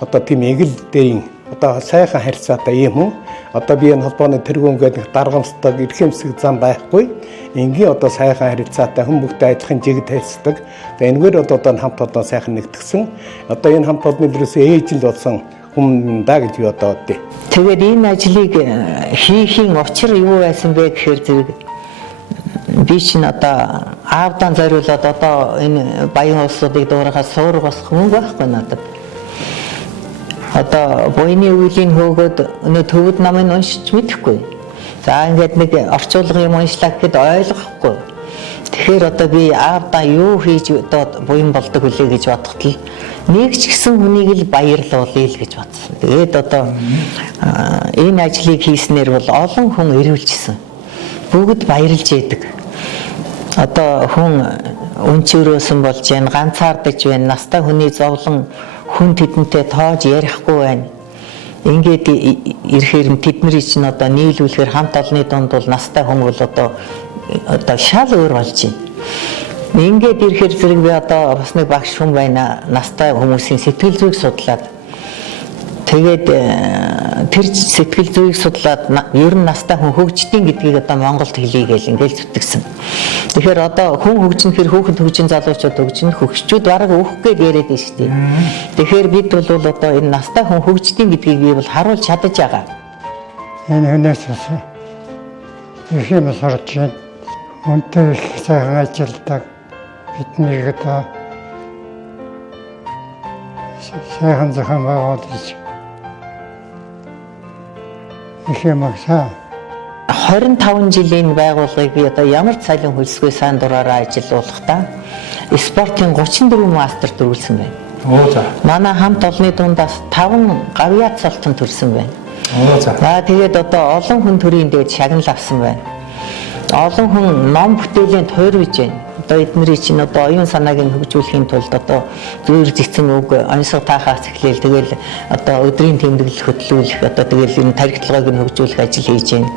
одоо тийм эгэл дээрийн одоо сайхан харьцаатай юм уу? Одоо би энэ холбооны тэргүүн гэдэг даргамсдаг эрх юмсэг зам байхгүй. Энгийн одоо сайхан харьцаатай хүн бүгдээ адилхан жигд харьцдаг. За энэгээр одоо хамт олон сайхан нэгтгсэн. Одоо энэ хамт олонны дээрээс ээжил болсон хүн даа гэж би одоо бодъё. Тэгээд энэ ажлыг хийхийн учир юу байсан бэ гэхээр зэрэг би чинь одоо аавдан зориулаад одоо энэ баян улсуудыг дуурайхаас суурах бас хүн байхгүй надад. Одоо буйны үеийн хөөгөөд өнөө төвд намын уншиж мэдэхгүй. За ингээд нэг орчуулга юм уншлаа гэхэд ойлгохгүй. Тэгэхээр одоо би аавдаа юу хийж одоо буян болдог үлээ гэж бодоход л нэг ч гэсэн хүнийг л баярлуулъя л гэж бодсон. Тэгээд одоо энэ ажлыг хийснээр бол олон хүн ирүүлжсэн. Бүгд баярлж яадаг. Одоо хүн өнчөрөөсөн болж байна, ганцаардаж байна, настай хүний зовлон хүн тэдэнтэй тоож ярихгүй байна. Ингээд ирэхээр тэдний чинь одоо нийлүүлэхээр хамт олонны донд бол настай хүн бол одоо шал өөр болж байна. Ингээд ирэхээр зэрэг би одоо бас нэг багш хүн байна. Настай хүмүүсийн сэтгэл зүйг судлаад тэгээд тэр сэтгэл зүйг судлаад ер нь настай хүн хөгждийн гэдгийг одоо Монголд хэлье гэж ингээд зүтгэсэн. Тэгэхээр одоо хүн хөгжинэхээр хүүхэд хөгжин залуучууд хөгжин хөгшчүүд бараг өөх гээд яриад байна шүү дээ. Тэгэхээр бид бол одоо энэ настай хүн хөгждийн гэдгийг би бол харуулж чадаж байгаа. Энэ хүнээс их юм сурч байна. Үнтэй их сайхан ажилдаг бидний одоо сайхан зохион байгуулж их юм агсаа 25 жилийн байгууллагыг би одоо ямар цалин хөлсгүй сайн дураараа ажилуулахдаа спортын 34 мастер төрүүлсэн байна. Оо за. Манай хамт олонны дундаас 5 гавьяат салтан төрсэн байна. Оо за. Тэгээд одоо олон хүн төрийн дээд шагнал авсан байна. Олон хүн ном бүтээлийн тойрвж байна. Одоо эднэрийн чинь одоо оюун санааг нь хөгжүүлэхийн тулд одоо зөөр зэцэн үг онцгой таахаас эхлээл тэгэл одоо өдрийн тэмдэглэл хөтлүүлэх одоо тэгэл энэ тархитлагыг нь хөгжүүлэх ажил хийж байна.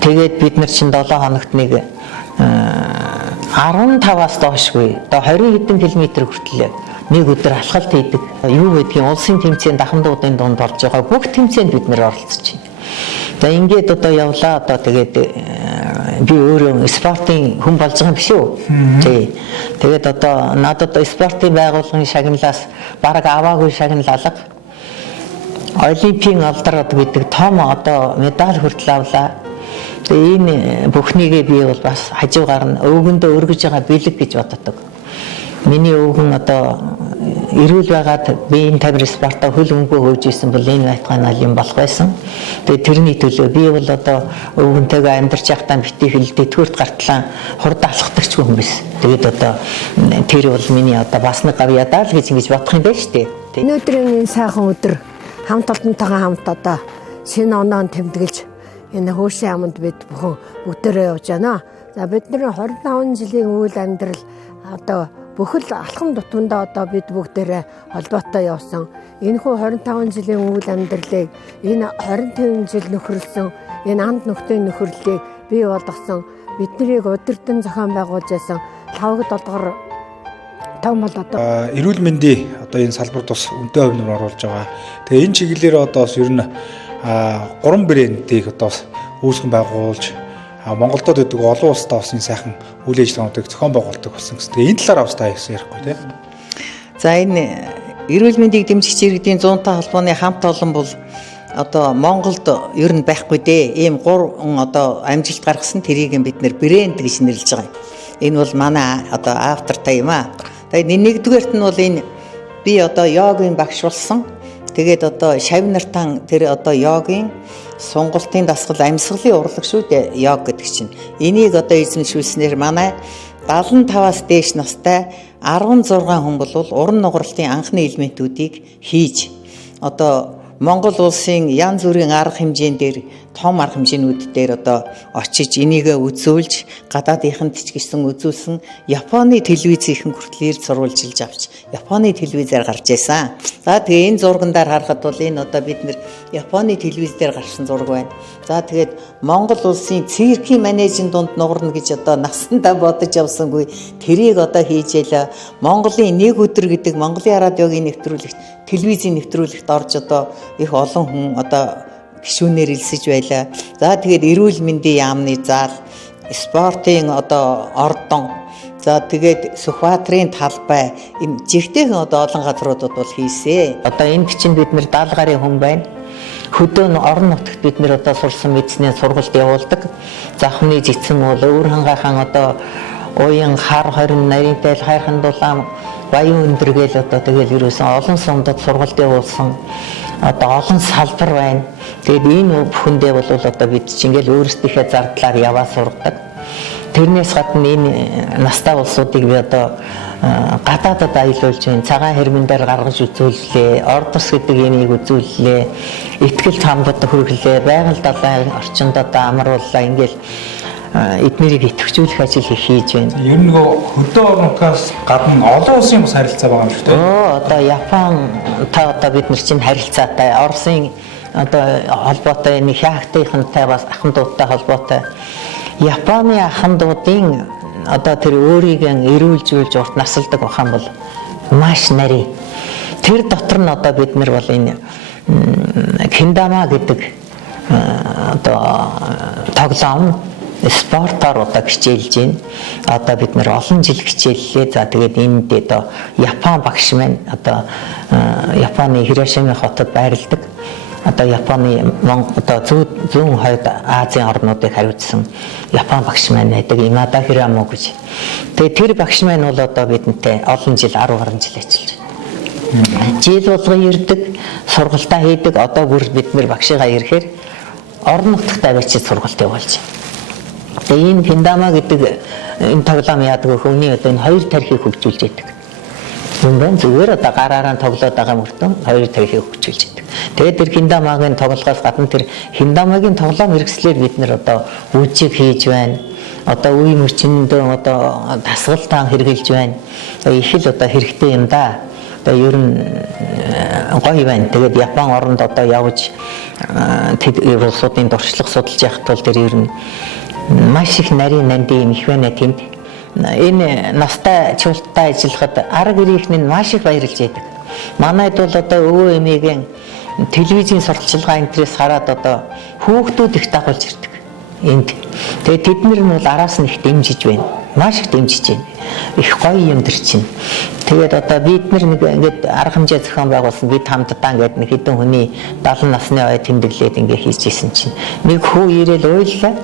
Тэгээд бид нар чинь 7 хоногт нэг 15-аас доошгүй одоо 20 хэдэн километр хүртэл нэг өдөр алхалт хийдэг. Юу гэдгийг улсын тэмцээн дахамдуудын дунд орж байгаа бүх тэмцээнд бид нар оролцож байна. За ингээд одоо явлаа одоо тэгээд би өөрөө спортын хүн болж байгаа юм биш үү? Тий. Тэгээд одоо надад спортын байгууллагын шагналаас бараг аваагүй шагнал алга. Олимпийн алдраад гэдэг том одоо медаль хүртэл авлаа. Тэгээд энэ бүхнийгээ би бол бас хажуугаар нь өвгөндөө өргөж байгаа бэлэг гэж боддог. Миний өвгөн одоо эрүүл байгаад би энэ тамир спортоо хөл өнгөө хөөж исэн бол энэ байтгаанал юм болох байсан. Тэгээд тэрний төлөө би бол одоо өвгөнтэйгээ амьдарч байхдаа битгий хэл тэтгэврт гартлаа хурд алхагдагч хүн биш. Тэгээд одоо тэр бол миний одоо бас нэг гавьяадаа л гэж ингэж бодох юм байна шүү дээ. Өнөөдрийн энэ сайхан өдөр хамт олонтойгоо хамт одоо шинэ оноо тэмдэглэж энэ хөөшийн аманд бид бүхэн бүгдээрээ явж байна. За бидний 25 жилийн үйл амьдрал одоо бүхэл алхам дутуундаа одоо бид бүгдээрээ холбоотой явсан. Энэхүү 25 жилийн үйл амьдралыг энэ 25 жил нөхөрлсөн энэ анд нөхдөй нөхөрлөлийг бий болгосон биднийг удирдан зохион байгуулж байсан лавг долгор том бол одоо эрүүл мэндийн одоо энэ салбарт бас үнэтэй хувь нэмэр оруулж байгаа. Тэгээ энэ чиглэлээр одоо бас ер нь 3 брэндийг одоо үүсгэн байгуулж Монголд гэдэг олон улстай бас энэ сайхан үйл ажиллагаануудыг зохион байгуулдаг болсон гэсэн. Тэгээ энэ талаар бас та ярьсан ярихгүй тийм. За энэ эрүүл мэндийг дэмжигч иргэдийн 100-тай холбооны хамт олон бол одоо Монголд ер нь байхгүй дээ. Ийм 3 одоо амжилт гаргасан тэрийг бид нэр брэнд гэж нэрлэж байгаа. Энэ бол манай одоо автортай юм аа. Тэгээд нэгдүгээрт нь бол энэ би одоо йогийн багш болсон. Тэгээд одоо шав нартан тэр одоо йогийн сунгалтын дасгал амьсгалын урлаг шүү дээ йог гэдэг чинь. Энийг одоо эзэмшүүлснээр манай 75-аас дээш настай 16 хүн бол уран нугралтын анхны элементүүдийг хийж одоо Монгол улсын янз бүрийн арга хэмжээнд дээр том арга хэмжээнүүд дээр одоо очиж энийгээ үзүүлж гадаадынханд ч гэсэн үзүүлсэн Японы телевизийнхэн хүртэл ирд сурвалжилж авч Японы телевизээр гарч байсан. За тэгээ энэ зургандаар харахад бол энэ одоо бид нэр Японы телевиз дээр гарсан зураг байна. За тэгээд Монгол улсын циркийн манежийн дунд нугарна гэж одоо насандаа бодож явсангүй тэрийг одоо хийж яла Монголын нэг өдөр гэдэг Монголын радиогийн нэвтрүүлэгт телевизийн нэвтрүүлэгт орж одоо их олон хүн одоо гишүүнээр илсэж байлаа. За тэгээд эрүүл мэндийн яамны заал, спортын одоо ордон, за тэгээд Сүхбаатарын талбай энэ жигтэйхэн одоо олон газруудад бол хийсэ. Одоо энд чинь бид нэр 70 гарын хүн байна. Хөдөө нь орон нутагт бид нэр одоо сурсан медицинийн сургалт явуулдаг. Захны жицэн бол өөр хангайхан одоо уян хар 20 нарийнтай хайрхан дулаан баян өндөргээл одоо тэгэл юусэн олон сумдад сургалт явуулсан. Одоо олон салбар байна. Тэгээд энэ бүхэндээ бол одоо бид чинь ингээл өөрсдийнхээ зардлаар яваа сургадаг. Тэрнээс гадна энэ настай улсуудыг би одоо гадаадад аялуулж байна. Цагаан хэрмэн дээр гаргаж үзүүллээ. Ордос гэдэг юмыг үзүүллээ. Итгэл хамбад хөрглөө. Байгаль далайн орчинд одоо амрууллаа. Ингээл эднэрийг идэвхжүүлэх ажил хийж байна. Ер нь нөгөө хөдөө орнуудаас гадна олон улсын бас харилцаа байгаа юм шүү дээ. Одоо Японтай одоо бид нар чинь харилцаатай. Оросын одоо холбоотой энэ хаагтынхантай бас ахын дуудтай холбоотой. Японы ахын дуудын одоо тэр өөрийгөө эрүүлжүүлж урт насалдаг бахан бол маш нарийн. Тэр дотор нь одоо бид нар бол энэ киндама гэдэг одоо тоглоом спортоор одоо хичээлж байна. Одоо бид нэр олон жил хичээллээ. За тэгээд энд одоо Япон багш маань одоо Японы Хирошима хотод байрладаг. Одоо Японы одоо зүүн хойд Азийн орнуудыг хариуцсан Япон багш маань байдаг Имада Хирамо гэж. Тэгээд тэр багш маань бол одоо бидэнтэй олон жил 10 гаруй жил ажиллаж байна. Жил болгон ирдэг, сургалтаа хийдэг. Одоо бүр бид нэр багшигаа ирэхээр орон нутагтаа бичиж сургалт явуулж байна. Тэгээ энэ киндама гэдэг энэ тоглоом яадаг вэ? Хүний одоо энэ хоёр тархийг хөгжүүлж яадаг. Юм байна. Зүгээр одоо гараараа тоглоод байгаа мөртөө хоёр тархийг хөгжүүлж яадаг. Тэгээд тэр киндамагийн тоглохоос гадна тэр киндамагийн тоглоом хэрэгслээр бид нэр одоо үжиг хийж байна. Одоо үе мөрчиндөө одоо дасгалтаа хэрэгжилж байна. Их л одоо хэрэгтэй юм да. Одоо ер нь гоё байна. Тэгээд Япон оронд одоо явж тэр улсуудын дуршлаг судалж явах тул тэр ер нь маш их нарийн нандин юм их байна тэнд. Энэ настай чуулттай ажиллахад арга гэрийнхэн нь маш их баярлж байдаг. Манайд бол одоо өвөө эмээгийн телевизийн сурталчилгаа энтрээс хараад одоо хүүхдүүд их дагуулж ирдэг. Энд. Тэгээд тэднэр нь бол араас нь их дэмжиж байна. Маш их дэмжиж байна. Их гоё юм дэр чинь. Тэгээд одоо бид нар нэг ингээд арга хэмжээ зохион байгуулсан бид хамтдаа ингээд нэг хэдэн хүний 70 насны ой тэмдэглээд ингээд хийж исэн чинь нэг хүү ирээл уйллаа.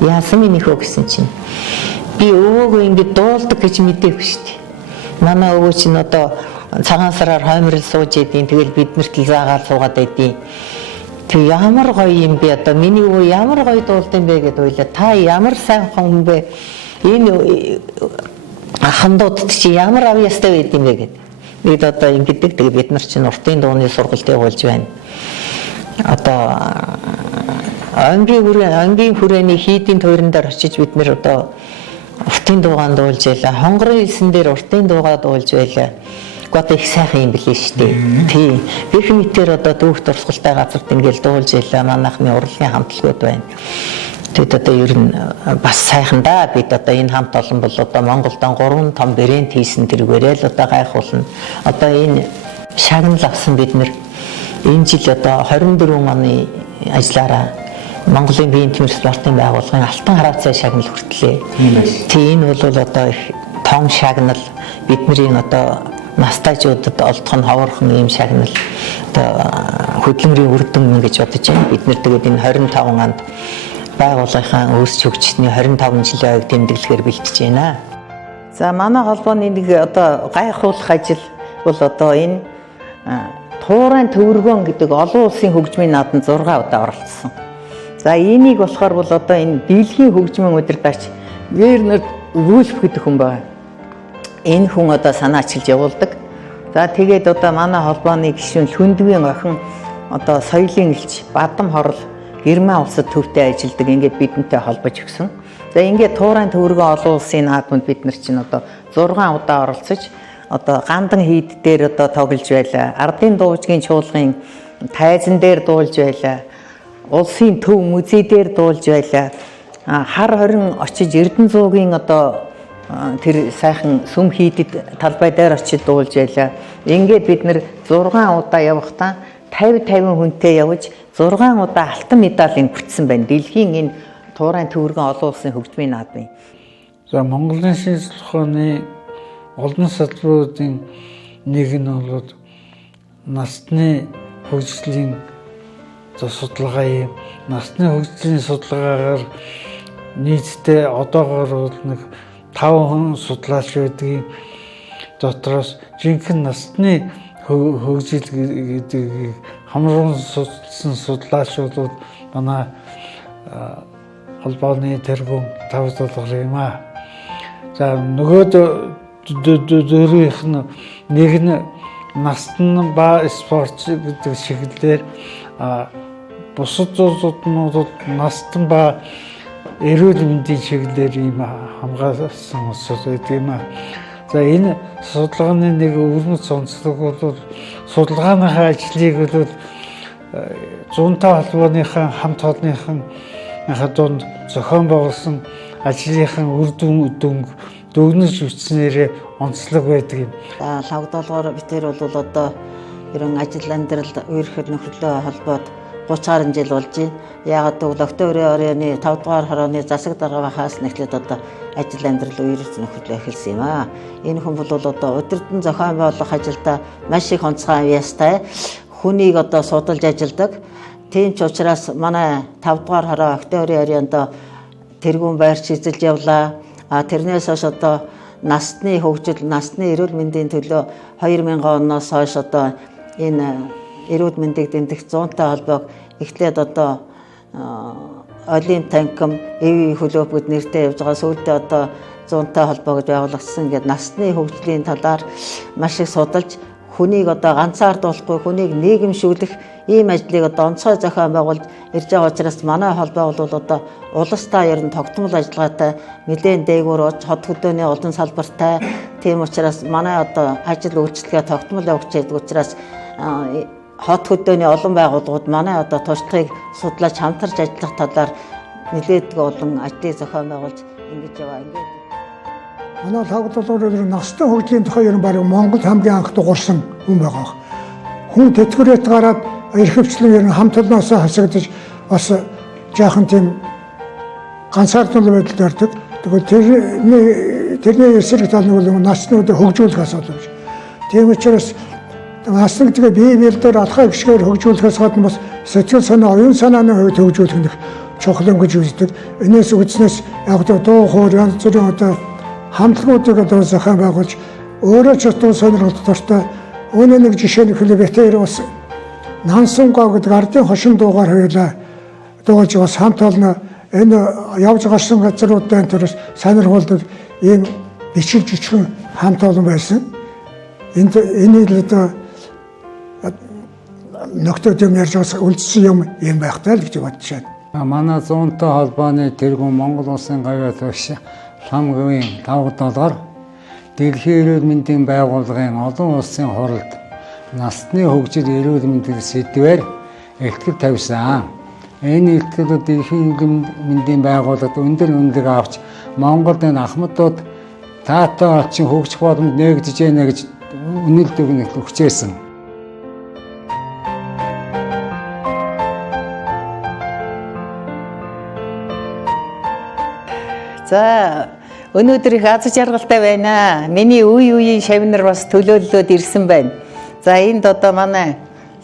Яасан минийх үү гэсэн чинь би өвөөгөө ингэж дуулдаг гэж мэдээгүй шүү дээ. Манай өвөө чинь одоо цагаан сараар хоймрол сууж идэв. Тэгэл биднэрт л заагаал суугаад байдیں۔ Тэг ямар гоё юм бэ одоо миний өвөө ямар гоё дуулд юм бэ гэдээ ойлаа. Та ямар сайн хүн бэ? Энэ ахандууд чи ямар авьяастай байд юм бэ гэд. Бид одоо ингэдэг. Тэг бид нар чинь уртын дууны сургалт явуулж байна. Одоо ангийн хүрээний хийдийн тойрон дээр очиж бид нэр одоо уртын дуугаан дуулж байлаа. Хонгорын хэлсэн дээр уртын дуугаа дуулж байлаа. Одоо их сайхан юм билээ шүү дээ. Тийм. Бэх мэтээр одоо дүүх дурсгалтай газарт ингээл дуулж байлаа. Манайхны урлагийн хамтлагууд байна. Тэгэд одоо ер нь бас сайхан да. Бид одоо энэ хамт олон бол одоо Монголд 3 том брэнд хийсэн тэргээрээ л одоо гайхуулна. Одоо энэ шагнал авсан бид нэр энэ жил одоо 24 оны ажиллаараа Монголын биеийн тэмэр спортын байгууллагын алтан хараацай шагнал хүртлээ. Тийм энэ бол одоо их том шагнал бидний одоо настайчуудад олдох нь ховорхон ийм шагнал одоо хөдөлмөрийн үр дүн гэж бодож байна. Бид нэр тэгээд энэ 25 онд байгууллагын өсч хөгжсөний 25 жилийн ойг тэмдэглэхээр бэлтэж байна. За манай холбооны нэг одоо гайхуулах ажил бол одоо энэ Туурайн төвөргөн гэдэг олон улсын хөгжмийн нааданд 6 удаа оролцсон. За энийг болохоор бол одоо энэ дэлхийн хөгжмийн удирдагч Вернер Вульф гэдэг хүн байна. Энэ хүн одоо санаачилж явуулдаг. За тэгээд одоо манай холбооны гишүүн Хүндвийн охин одоо соёлын элч Бадам хорл Герман улсад төвтэй ажилладаг ингээд бидэнтэй холбож өгсөн. За ингээд туурайн төвөргөө олон улсын наадманд бид нар чинь одоо 6 удаа оролцож одоо гандан хийд дээр одоо тоглож байлаа. Ардын дуужгийн чуулгын тайзан дээр дуулж байлаа. Улсын төв музей дээр дуулж байлаа. Хар хорин очиж Эрдэнэзуугийн одоо тэр сайхан сүм хийдэд талбай дээр очиж дуулж байлаа. Ингээд бид нэр 6 удаа явахдаа 50 хүнтэй явж 6 удаа алтан медалийн хүртсэн байна. Дэлхийн энэ туурайн төвөргөн олон улсын хөгжмийн наадмын. За Монголын шинжлэх ухааны олон салбаруудын нэг нь бол насны хөгжлийн судалгаа юм. Насны хөгжлийн судалгаагаар нийтдээ одоогоор бол нэг 5 хүн судлаач байдгийг дотроос жинхэнэ насны хөгжил гэдгийг хамруулан судалсан судлаачдууд манай холбооны тэргүүн 5 доллар юм аа. За нөгөө дөрвийнх нь нэг нь настан ба спорт гэдэг чиглэлээр бусад улсуудад настан ба эрүүл мэндийн чиглэлээр ийм хамгаалсан улсууд байдаг юм аа. За энэ судалгааны нэг өвөрмөц онцлог бол судалгааныхаа ажлыг бол 105 холбооныхаа хамт олонныхан дунд зохион байгуулсан ажлынхан үр дүн дүгнэж үтснээр онцлог байдаг юм. За лавдолгоор битэр бол одоо ерөн ажил амьдрал үерхэд нөхөрлөө холбоод 30 гаруй жил болж байна. Яагаад гэвэл октябрийн оройны 5 дугаар хорооны засаг дараагаас нэхлээд одоо ажил амьдрал үерхэд нөхөрлөө эхэлсэн юм аа. Энэ хүн бол одоо удирдан зохион байгуулах ажилдаа маш их онцгой ястай хүнийг одоо судалж ажилдаг. Тийм ч учраас манай 5 дугаар хороо октябрийн оройнд тэргүүн байрч эзэлж явлаа. Тэрнээс хойш одоо насны хөгжил, насны эрүүл мэндийн төлөө 2000 оноос хойш одоо энэ эрүүл мэндийг дэмжих 100-тай холбоог эхлээд одоо Олимп танким, ЭВ хөлөөп гэд нэртэй явж байгаа. Сүүлдээ одоо 100-тай холбоо гэж байгуулагдсан. Ингээд насны хөгжлийн талаар маш их судалж хүнийг одоо ганцаардуулахгүй хүнийг нийгэмшүүлэх ийм ажлыг одоо онцгой зохион байгуулж ирж байгаа учраас манай холбоо бол одоо улстай ер нь тогтмол ажиллагаатай нэлээд дээгүүр хот хөдөөний олон салбартай. Тийм учраас манай одоо ажил үйлчлэгээ тогтмол явагч байдаг учраас хот хөдөөний олон байгууллагууд манай одоо туршлагыг судлаж хамтарч ажиллах талаар нэлээд олон ажлыг зохион байгуулж ингэж яваа. Ингээд манай лавдолгоор насны хөгжлийн тухай ер нь баг Монгол хамгийн анх дуурсан хүн байгаа. Хүн тэтгэврээд гараад эрхөвчлэн ер нь хамт олноос хасагдаж бас жаахан тийм ганцаардмал байдалд ордог. Тэгвэл тэрний эсрэг тал нь бол наснууд хөгжүүлэх асуудал биш. Тийм учраас насны тэгээ бие биелдээр алхаа гişгээр хөгжүүлэхээс гадна бас сэтгэл санаа, оюун санааны хувьд хөгжүүлэх нь чухал юм гэж үздэг. Энээс үзнээс яг дуу хоор янз бүрийн одоо хамтлагуудыг одоо зохион байгуулж өөрөө ч дуу сонирхолтой дуртай өнөө нэг жишээ нь хэлбэтээр бас Нансангоо гэдэг ардын хошин дуугаар хоёулаа дуулж бас хамт олно энэ явж гарсан газруудын төрөс сонирхолтой ийм бичиг жижигхэн хамт олон байсан. Энийг л одоо нөхдөд юм ярьж бас үлдсэн юм байхтай л гэж бодож байна. Манай 100-тай холбооны тэргүүн Монгол улсын гавьяа багш Ламгийн 5 доллар Дэлхийн эрүүл мэндийн байгууллагын олон улсын хуралд насны хөгжил эрүүл мэндийн сэдвээр ихтгэл тавьсан. Энэ ихтгэл Дэлхийн эрүүл мэндийн байгууллагад өндөр үнэлэг авч Монголд энэ ахмадууд таатай очин хөгжих боломж нээгдэж байна гэж үнэлт өгнө хүчээсэн. За өнөөдөр их аз жаргалтай байна. Миний үеийн шавнар бас төлөөллөд ирсэн байна. За энд одоо манай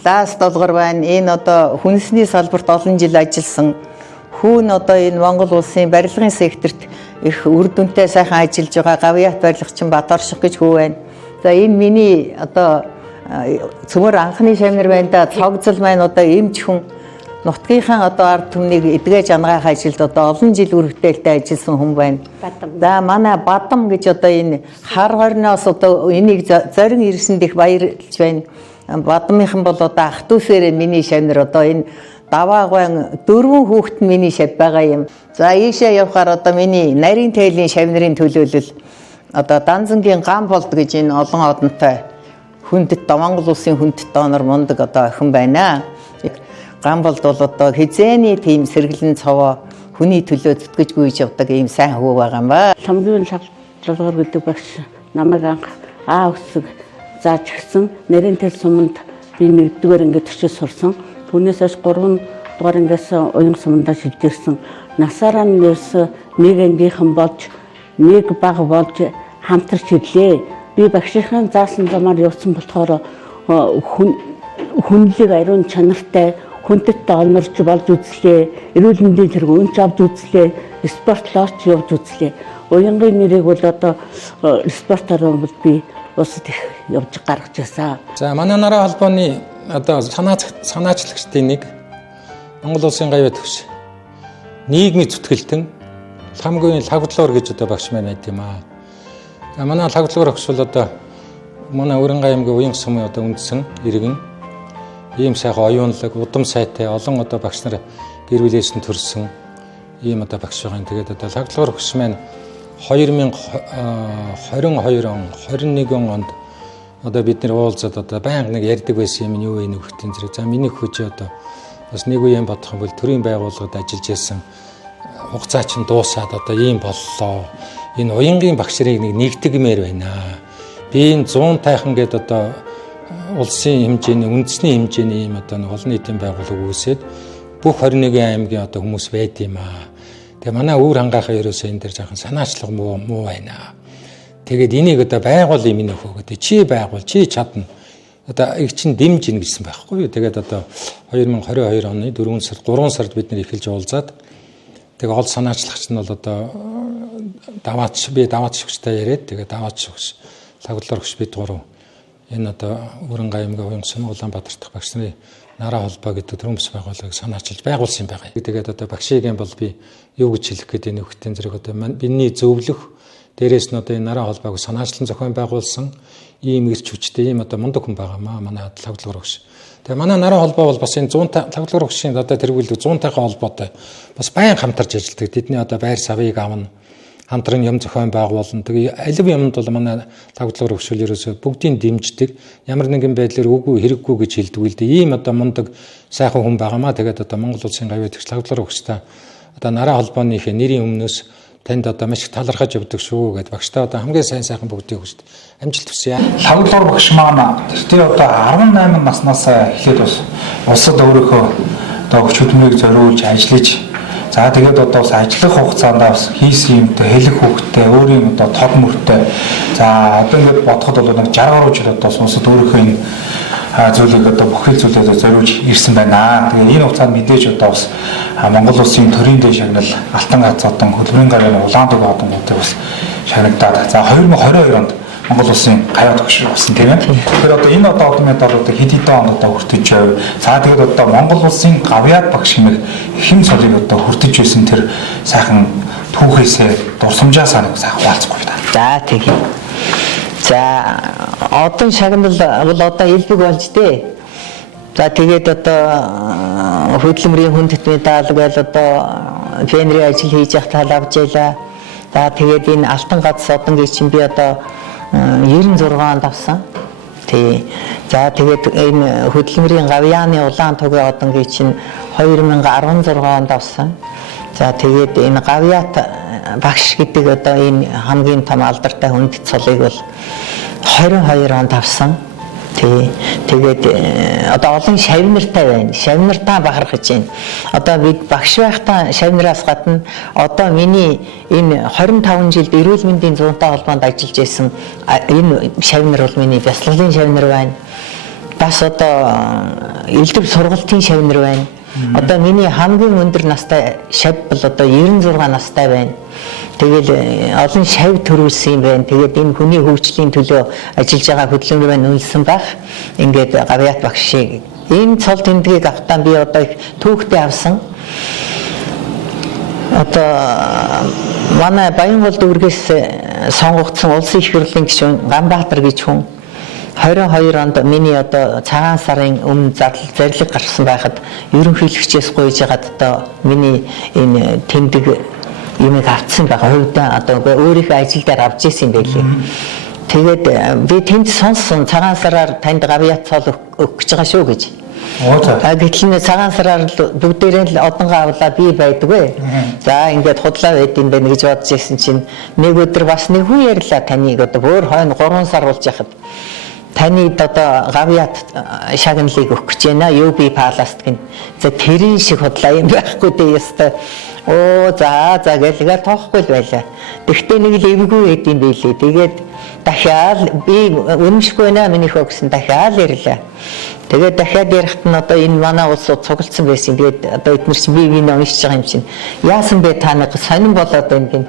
Лаас долгор байна. Энэ одоо хүнсний салбарт олон жил ажилласан хүн одоо энэ Монгол улсын барилгын секторт их үр дүнтэй сайхан ажиллаж байгаа гавьяат барилгачин Баторших гэж хүү байна. За энэ миний одоо цөмөр анхны шавнар байна да. Цогцол маань одоо эмч хүн нутгийнхаа одоо ард түмнийг эдгэж ангаах ажилд одоо олон жил үр бүтээлтэй ажилласан хүн байна. За манай Бадам гэж одоо энэ хар хорноос одоо энийг зорин ирсэнд их баярлж байна. Бадмынхан бол одоо ах дүүсээрээ миний шавнар одоо энэ даваагайн 4 хүүхэд нь миний шав байгаа юм. За ийшээ явхаар одоо миний нарийн тээлийн шавнарын төлөөлөл одоо Данзангийн гам болд гэж энэ олон одонтой хүндэт Монгол улсын хүндэт донор мундаг одоо охин байна. Гам болд бол одоо хизээний тийм сэргэлэн цовоо хүний төлөө зүтгэж гүйж явдаг ийм сайн хүү байгаа юм ба. Ламгийн шалгалгаар гэдэг багш намайг анх үсэг зааж гисэн нэрийн тэл суманд би 1-р ингээд төчөж сурсан. Түүнээс хойш 3 дугаар ангиас уян сумандаа шилжирсэн. Насаараа нэрс нэг ангийнхан болж нэг баг болж хамтарч ирлээ. Би багшийнхаа заасан замаар явсан болохоор хүнлэг ариун чанартай хүндэт донорч болж үзлээ. Эрүүл мэндийн зэрэг өнч авч үзлээ. Спортлооч явж үзлээ. Уянгийн нэрийг бол одоо спортоор бол би улсад их явж гаргаж байсан. За манай нарийн холбооны одоо санаачлагчдын нэг Монгол улсын гавьяа төвш нийгмийн зүтгэлтэн хамгийн лагдлуур гэж одоо багш маань байд юм аа. За манай лагдлуур багш бол одоо манай Өрөнгай аймгийн уян сумын одоо үндсэн иргэн ийм сайхан оюунлаг удам сайтай олон одоо багш нар гэр бүлээс нь төрсэн ийм одоо багш байгаа. Тэгээд одоо лагдлуур багш маань 2022 он 21 онд одоо бид нэр уулзаад одоо байнга нэг ярьдаг байсан юм юу вэ нөхөтийн зэрэг. За миний хөөж одоо бас нэг үеийн бодох юм бол төрийн байгууллагад ажиллаж байсан хугацаа чинь дуусаад одоо ийм боллоо. Энэ уянгийн багш нарыг нэгтгэмээр байна. Би энэ 100 тайхан гээд одоо улсын хэмжээний үндэсний хэмжээний ийм одоо олон нийтийн байгууллага үүсээд бүх 21 аймгийн одоо хүмүүс байд юм аа. Тэгээ манай өвөр хангаахаа ерөөсөө энэ дэр жоохон санаачлага муу байна. Тэгээд энийг одоо байгуул юм нөхөө гэдэг. Чи байгуул, чи чадна. Одоо их чин дэмжин гэсэн байхгүй юу. Тэгээд одоо 2022 оны 4 сард 3 сард бид нэр эхэлж уулзаад тэгээ гол санаачлагч нь бол одоо даваач өгчтэй яриад тэгээ даваач өгч лагдлуур өгч бид гурав энэ одоо Өрөнгай аймгийн уян сум Улаанбаатар дахь багш нарын нараа холбоо гэдэг төрөмс байгууллагыг санаачилж байгуулсан байгаа. Тэгээд одоо багшийн бол би юу гэж хэлэх гэдэг нөхөтийн зэрэг одоо миний зөвлөх дээрээс нь одоо энэ нараа холбоог санаачлан зохион байгуулсан ийм ирч хүчтэй ийм одоо мундаг хүн байгаа маа манай лагдлуур өгч. Тэгээ манай нараа холбоо бол бас энэ 100 лагдлуур өгчийн одоо тэргүүлдэг 100-тайхан холбоотой бас баян хамтарч ажилладаг. Тэдний одоо байр савыг авна, хамтран юм зохион байгуулна. Тэгээ алив юмд бол манай лагдлуур өгч ерөөсөө бүгдийг дэмждэг. Ямар нэгэн байдлаар үгүй хэрэггүй гэж хэлдэг үл дээ. Ийм одоо мундаг сайхан хүн байгаа маа. Тэгээд одоо Монгол улсын гавьяа төгс лагдлуур өгчтэй одоо нараа холбооны нэрийн өмнөөс танд одоо маш их талархаж явдаг шүү гэд багштай одоо хамгийн сайхан бүгдийг хүсдэг. Амжилт хүсье. Лагдлуур багш маань тэр одоо 18 наснаас эхлээд бас улсад өөрийнхөө одоо хүч хөдөлмөрийг зориулж ажиллаж за тэгээд одоо бас ажиллах хугацаанд бас хийсэн юмтай хэлэх хөвгтэй өөрийн одоо тод мөртэй за одоо ингээд бодоход бол нэг 60 гаруй жил одоо улсад өөрийнхөө энэ зүйлийг одоо бүхэл зүйлээ зориулж ирсэн байна. Тэгээ энэ хугацаанд мэдээж одоо бас Монгол улсын төрийн дэд шагнал Алтан гац одон хөдөлмөрийн гарын Улаанбаатар одонуудыг бас шагнагдаад за 2022 онд Монгол улсын гавьяа төгш болсон тийм ээ. Тэгэхээр одоо энэ одоо медаль одоо хэд хэдэн онд одоо хүртэж байв. За тэгээд одоо Монгол улсын гавьяа багш хэмээх хэм цолыг одоо хүртэж байсан тэр сайхан түүхээсээ дурсамжаа санаг сайхан хуваалцахгүй та. За тийм. За одон шагнал бол одоо илбэг болж дээ. За тэгээд одоо хөдөлмөрийн хүндэт медаль гэж одоо пионерийн ажил хийж явах авч ялаа. За тэгээд энэ Алтан гац одонгийн чинь би одоо 96 онд авсан. Тий. За тэгээд энэ хөдөлмөрийн гавьяаны улаан тугийн одонгийн чинь 2016 онд авсан. За тэгээд энэ гавьяат багш гэдэг одоо энэ хамгийн том алдартай хүндэт цолыг бол 22 онд авсан. Тэгээд одоо олон шавнартай байна. Шавнартаа бахархаж байна. Одоо бид багш байхдаа шавнараас гадна одоо миний энэ 25 жилд эрүүл мэндийн зуунтай холбоонд ажиллаж байсан энэ шавнар бол миний бяцлаглалын шавнар байна. Бас одоо элдв сургалтын шавнар байна. Одоо миний хамгийн өндөр настай шав бол одоо 96 настай байна. Тэгэл олон шав төрүүлсэн юм байна. Тэгээд энэ хүний хөгжлийн төлөө ажиллаж байгаа хөдөлмөр маань үнэлсэн баг. Ингээд гавьяат багшийг энэ цол тэмдгийг авахтаа би одоо их түүхтэй авсан. Одоо манай Баянболд үргээс сонгогдсон улсын их хурлын гишүүн Ганбаатар гэж хүн 22 онд миний одоо цагаан сарын өмнө зарлаг гарсан байхад ерөнхийлөгчөөс гуйж ягаад одоо миний энэ тэмдэг юмыг авцсан байгаа. Хувьдаа одоо өөрийнхөө ажил дээр авч ирсэн юм байлээ. Тэгээд би тэнд сонссон цагаан сараар танд гавьяат цол өгөх гэж байгаа шүү гэж. Гэтэл цагаан сараар бүгдээрээ л одонгоо авлаа би байдгүй. За ингээд худлаа байд юм байна гэж бодож ирсэн чинь нэг өдөр бас нэг хүн ярьлаа таныг одоо өөр хойно 3 сар болж яхад таны одоо гавьяат шагналыг өгөх гэж байна. UB Palace гэн. За тэрийн шиг худлаа юм байхгүй дээ ёстой. Оо за гэлгээ тоохгүй л байлаа. Тэгвэл нэг л эвгүй байд юм билий. Тэгээд дахиад би үнэмшгүй наа миний хөө гэсэн дахиад ярьлаа. Тэгээд дахиад ярихт нь одоо энэ манай улсууд цуглдсан байсан. Тэгээд одоо эдгээр чинь би уншиж байгаа юм чинь. Яасан бэ та нэг сонин болоод байна гин.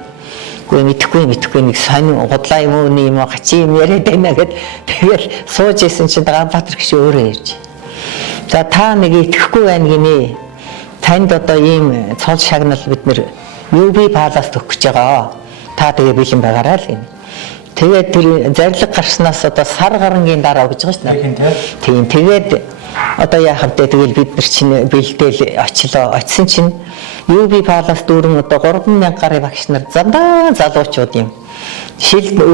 Үгүй мэдхгүй нэг сонин худлаа юм уу юм уу гачи юм яриад байна гэд тэгэл сууж исэн чинь Ганбаатар гişи өөрөө ярьж. За та нэг итгэхгүй байна гинэ. Танд одоо ийм цол шагнал бид нэр UB Palace өгөх гэж байгаа. Та тэгээ бэлэн байгаарай л гинэ. Тэгээд тэр зарлаг гарснаас одоо сар гарангийн дараа гэж байгаа шүү дээ. Тийм тэгээд одоо яахад тэгэл бид нар чинь бэлдээл очлоо. Очсон чинь UB Palace дүүрэн одоо 3000 гаруй багш нар зандаа залуучууд юм.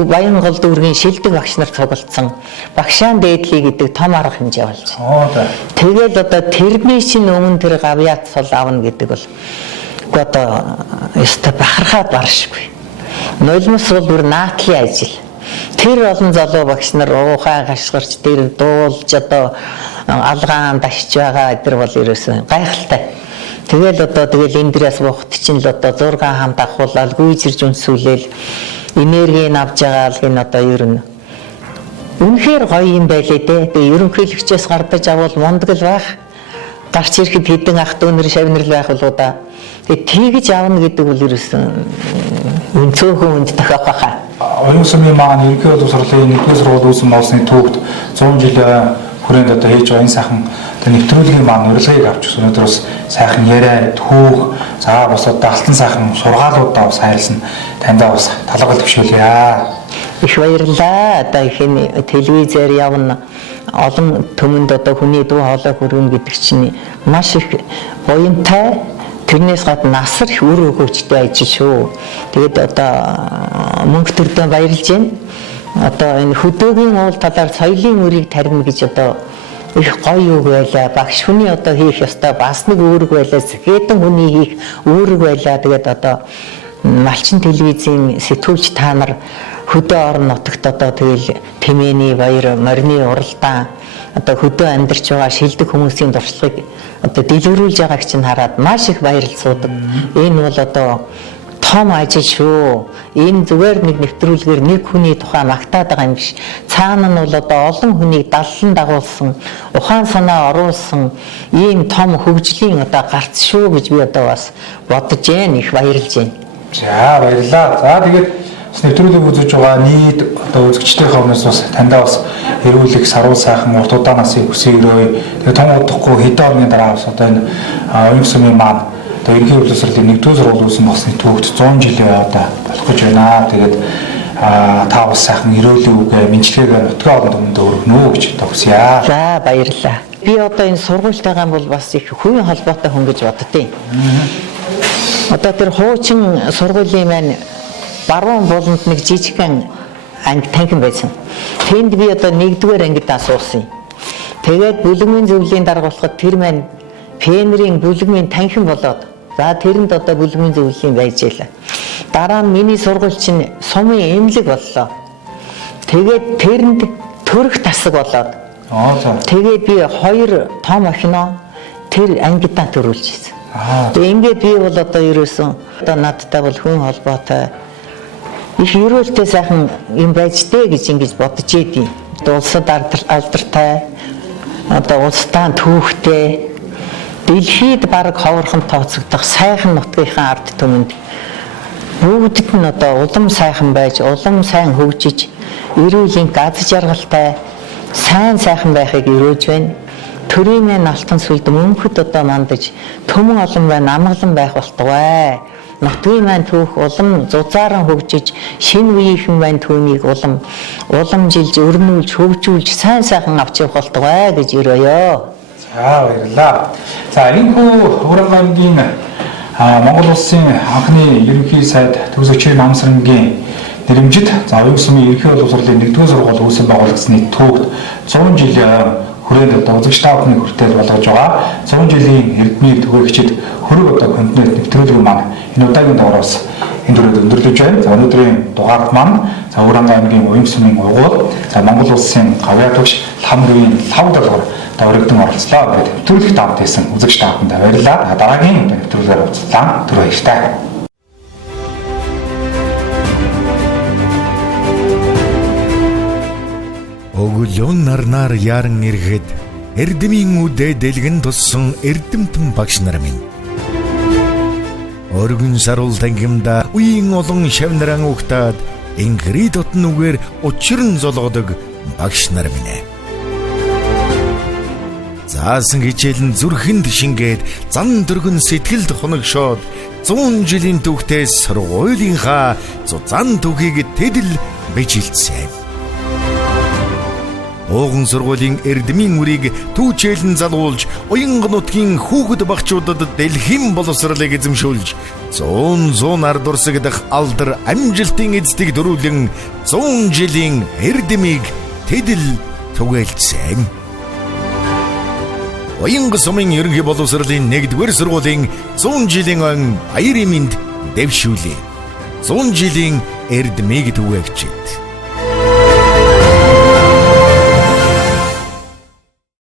Баянгол дүүргийн шилдэг багш нар цуглдсан. Багшаан дээдлий гэдэг том арга хэмжээ болж байна. Тэгээд одоо тэрний чинь өмнө тэр гавьяат цол авна гэдэг бол одоо ёстой бахархаад баршгүй. Нулимс бол бүр наатлын ажил. Тэр олон залуу багш нар уухай гашгирч тэр дуулж одоо алгаан дашж байгаа эдгээр бол ерөөсөн гайхалтай. Тэгэл одоо энэ дээрээс бухт чинь л одоо 6 хамт авахуулаад гүйжирж үнсүүлээл энергийг авж байгаа л гин одоо ер нь үнэхээр гоё юм байлээ дээ. Тэгээ ерөнхийлөгчөөс гардаж авал мундаг л байх. Гарч ирэхэд хэдэн ах дүүнэр шавнар л байх болоо да. Тэгээ тэгж авна гэдэг бол ерөөсөн өнцөөхөн үнд тохиох байхаа. Оюун сумын маань ерөнхий боловсролын 1-р сургууль үүсгэн болсны түүхт 100 жил хүрээнд одоо хийж байгаа энэ сайхан нэвтрүүлгийн маань урилгыг авч өгсөн. Өнөөдөр бас сайхан яриа, түүх, за бас одоо алтан сайхан сургаалуудаа бас хайрлсан таньдаа бас талбай төвшүүлье. Их баярлалаа. Одоо их телевизээр явна олон төмөнд одоо хүний дуу хоолой хүргэн гэдэг чинь маш их буянтай. Тэрнээс гадна насар их үр өгөөжтэй ажил шүү. Тэгээд одоо мөнгө төрдөө баярлж байна. Одоо энэ хөдөөгийн уул талаар соёлын үрийг тарина гэж одоо их гоё үг байлаа. Багш хүний одоо хийх ёстой бас нэг үүрэг байлаа. Хэдэн хүний хийх үүрэг байлаа. Тэгээд одоо Малчин телевизийн сэтгүүлч та нар хөдөө орон нутагт одоо тэгэл Тэмээний баяр, морины уралдаан одоо хөдөө амьдарч байгаа шилдэг хүмүүсийн туршлагыг одоо дэлгэрүүлж байгааг чинь хараад маш их баярлцуудаг. Энэ бол одоо том ажил шүү. Энэ зүгээр нэг нэвтрүүлгээр нэг хүний тухай магтаад байгаа юм биш. Цаана нь бол одоо олон хүнийг даллан дагуулсан, ухаан санаа оруулсан ийм том хөгжлийн одоо гарц шүү гэж би одоо бас бодож байна, их баярлж байна. За баярлалаа. За тэгээд нэвтрүүлгийг үзэж байгаа нийт одоо үзэгчдийн өмнөөс бас таньдаа бас эрүүлэх сарвал сайхан урт удаанаас хүсээрөө тэгээд том удахгүй хэдэн орны дараа бас одоо энэ оюун сумын маань одоо ерөнхий боловсролын 1-р сургууль үүсгэн болсны түүхт 100 жилийн одоо болох гэж байна. Тэгээд та бас сайхан эрүүлэх үгээ мэдлэгээ нутгийн орнд өмнөд өргөнө гэж одоо хүсье. За баярлалаа. Би одоо энэ сургуультайгаа бол бас их хувийн холбоотой хүн гэж боддتي. Одоо тэр хуучин сургуулийн маань баруун болонд нэг жижигхэн анги танхим байсан. Тэнд би одоо 1-р ангид асуусан. Тэгээд бүлэгмийн зөвлөлийн даргуулахад тэр маань пенерийн бүлэгмийн танхим болоод за тэрэнд одоо бүлэгмийн зөвлөлийн байж байлаа. Дараа нь миний сургууль чинь сумын эмнэлэг боллоо. Тэгээд тэрэнд төрөх тасаг болоод. Тэгээд би 2 том охиноо тэр ангидаа төрүүлж ирсэн. Тэгээд ингээд би бол одоо ерөөсөн одоо надтай бол хүн холбоотой их ерөөлтэй сайхан юм байж дээ гэж ингэж бодож ийдیں۔ Улсад алдартай одоо улстай түүхтэй дэлхийд бараг ховорхон тооцогдох сайхан нутгийнхаа ард түмэнд бүгдд нь одоо улам сайхан байж, улам сайн хөгжиж, эрүүлийн аз жаргалтай сайн сайхан байхыг өрөөж байна. Төрийн алтан сүлд мөнхөд одоо мандаж төмөн олон байна, амгалан байх болтугай. нутгийн маань түүх улам зузаан хөгжиж шинэ үеийнхэн маань түүнийг уламжилж өрнүүлж хөгжүүлж сайн сайхан авч явах болтугай гэж өрөөё. За баярлалаа. За энэхүү Уран аймгийн Монгол улсын анхны ерөнхий сайд Төгс Өчирийн намсрангийн нэрэмжит оюун сумын ерөнхий боловсролын 1-р сургууль үүсгэн байгуулагдсны түүхт 100 жилийн хүрээнд үзэгч та бүхний хүртэл болгож байгаа. 100 жилийн эрдмийг түгээгчид хөрөг континент нэвтрүүлэг маань энэ удаагийн дугаараас энэ төрөд өндөрлөж байна. За өнөөдрийн дугаард маань Уран аймгийн оюун сумын угуул Монгол улсын гавьяа төгш хамрын 5 доллар өргөдөн оролцлоо. Нэвтрүүлэгт хамт байсан үзэгч та бүхэнд баярлалаа. Дараагийн нэвтрүүлгээр уулзлаа. Түр баяртай. Өглөөн нарнаар яран ирэхэд эрдэмийн үдэ дэлгэн туссан эрдэмтэн багш нар минь. Өргөн саруул тангимда үеийн олон шавнаран угтаад ингри дотн үгээр учран золгодог багш нар минь. Заасан хичээлэн зүрхэнд шингээд зан дөргөн сэтгэлд хоногшоод 100 жилийн түүхтээс сургуулийнхаа зузаан түүхийг тэдэл бижилсэн. Ууган сургуулийн эрдмийн үрийг түүчээлэн залуулж, уянга нутгийн хүүхэд багчуудад дэлхийн боловсролыг эзэмшүүлж, 100 ард урсаг дах алдар амжилтын эздэг дөрүүлэн 100 жилийн эрдмийг тэдэл түгээлсэн. Уянга сумын ерөнхий боловсролын 1-р сургуулийн 100 жилийн өн баярын мэнд дэвшүүлээ. 100 жилийн эрдмийг түгээгчид.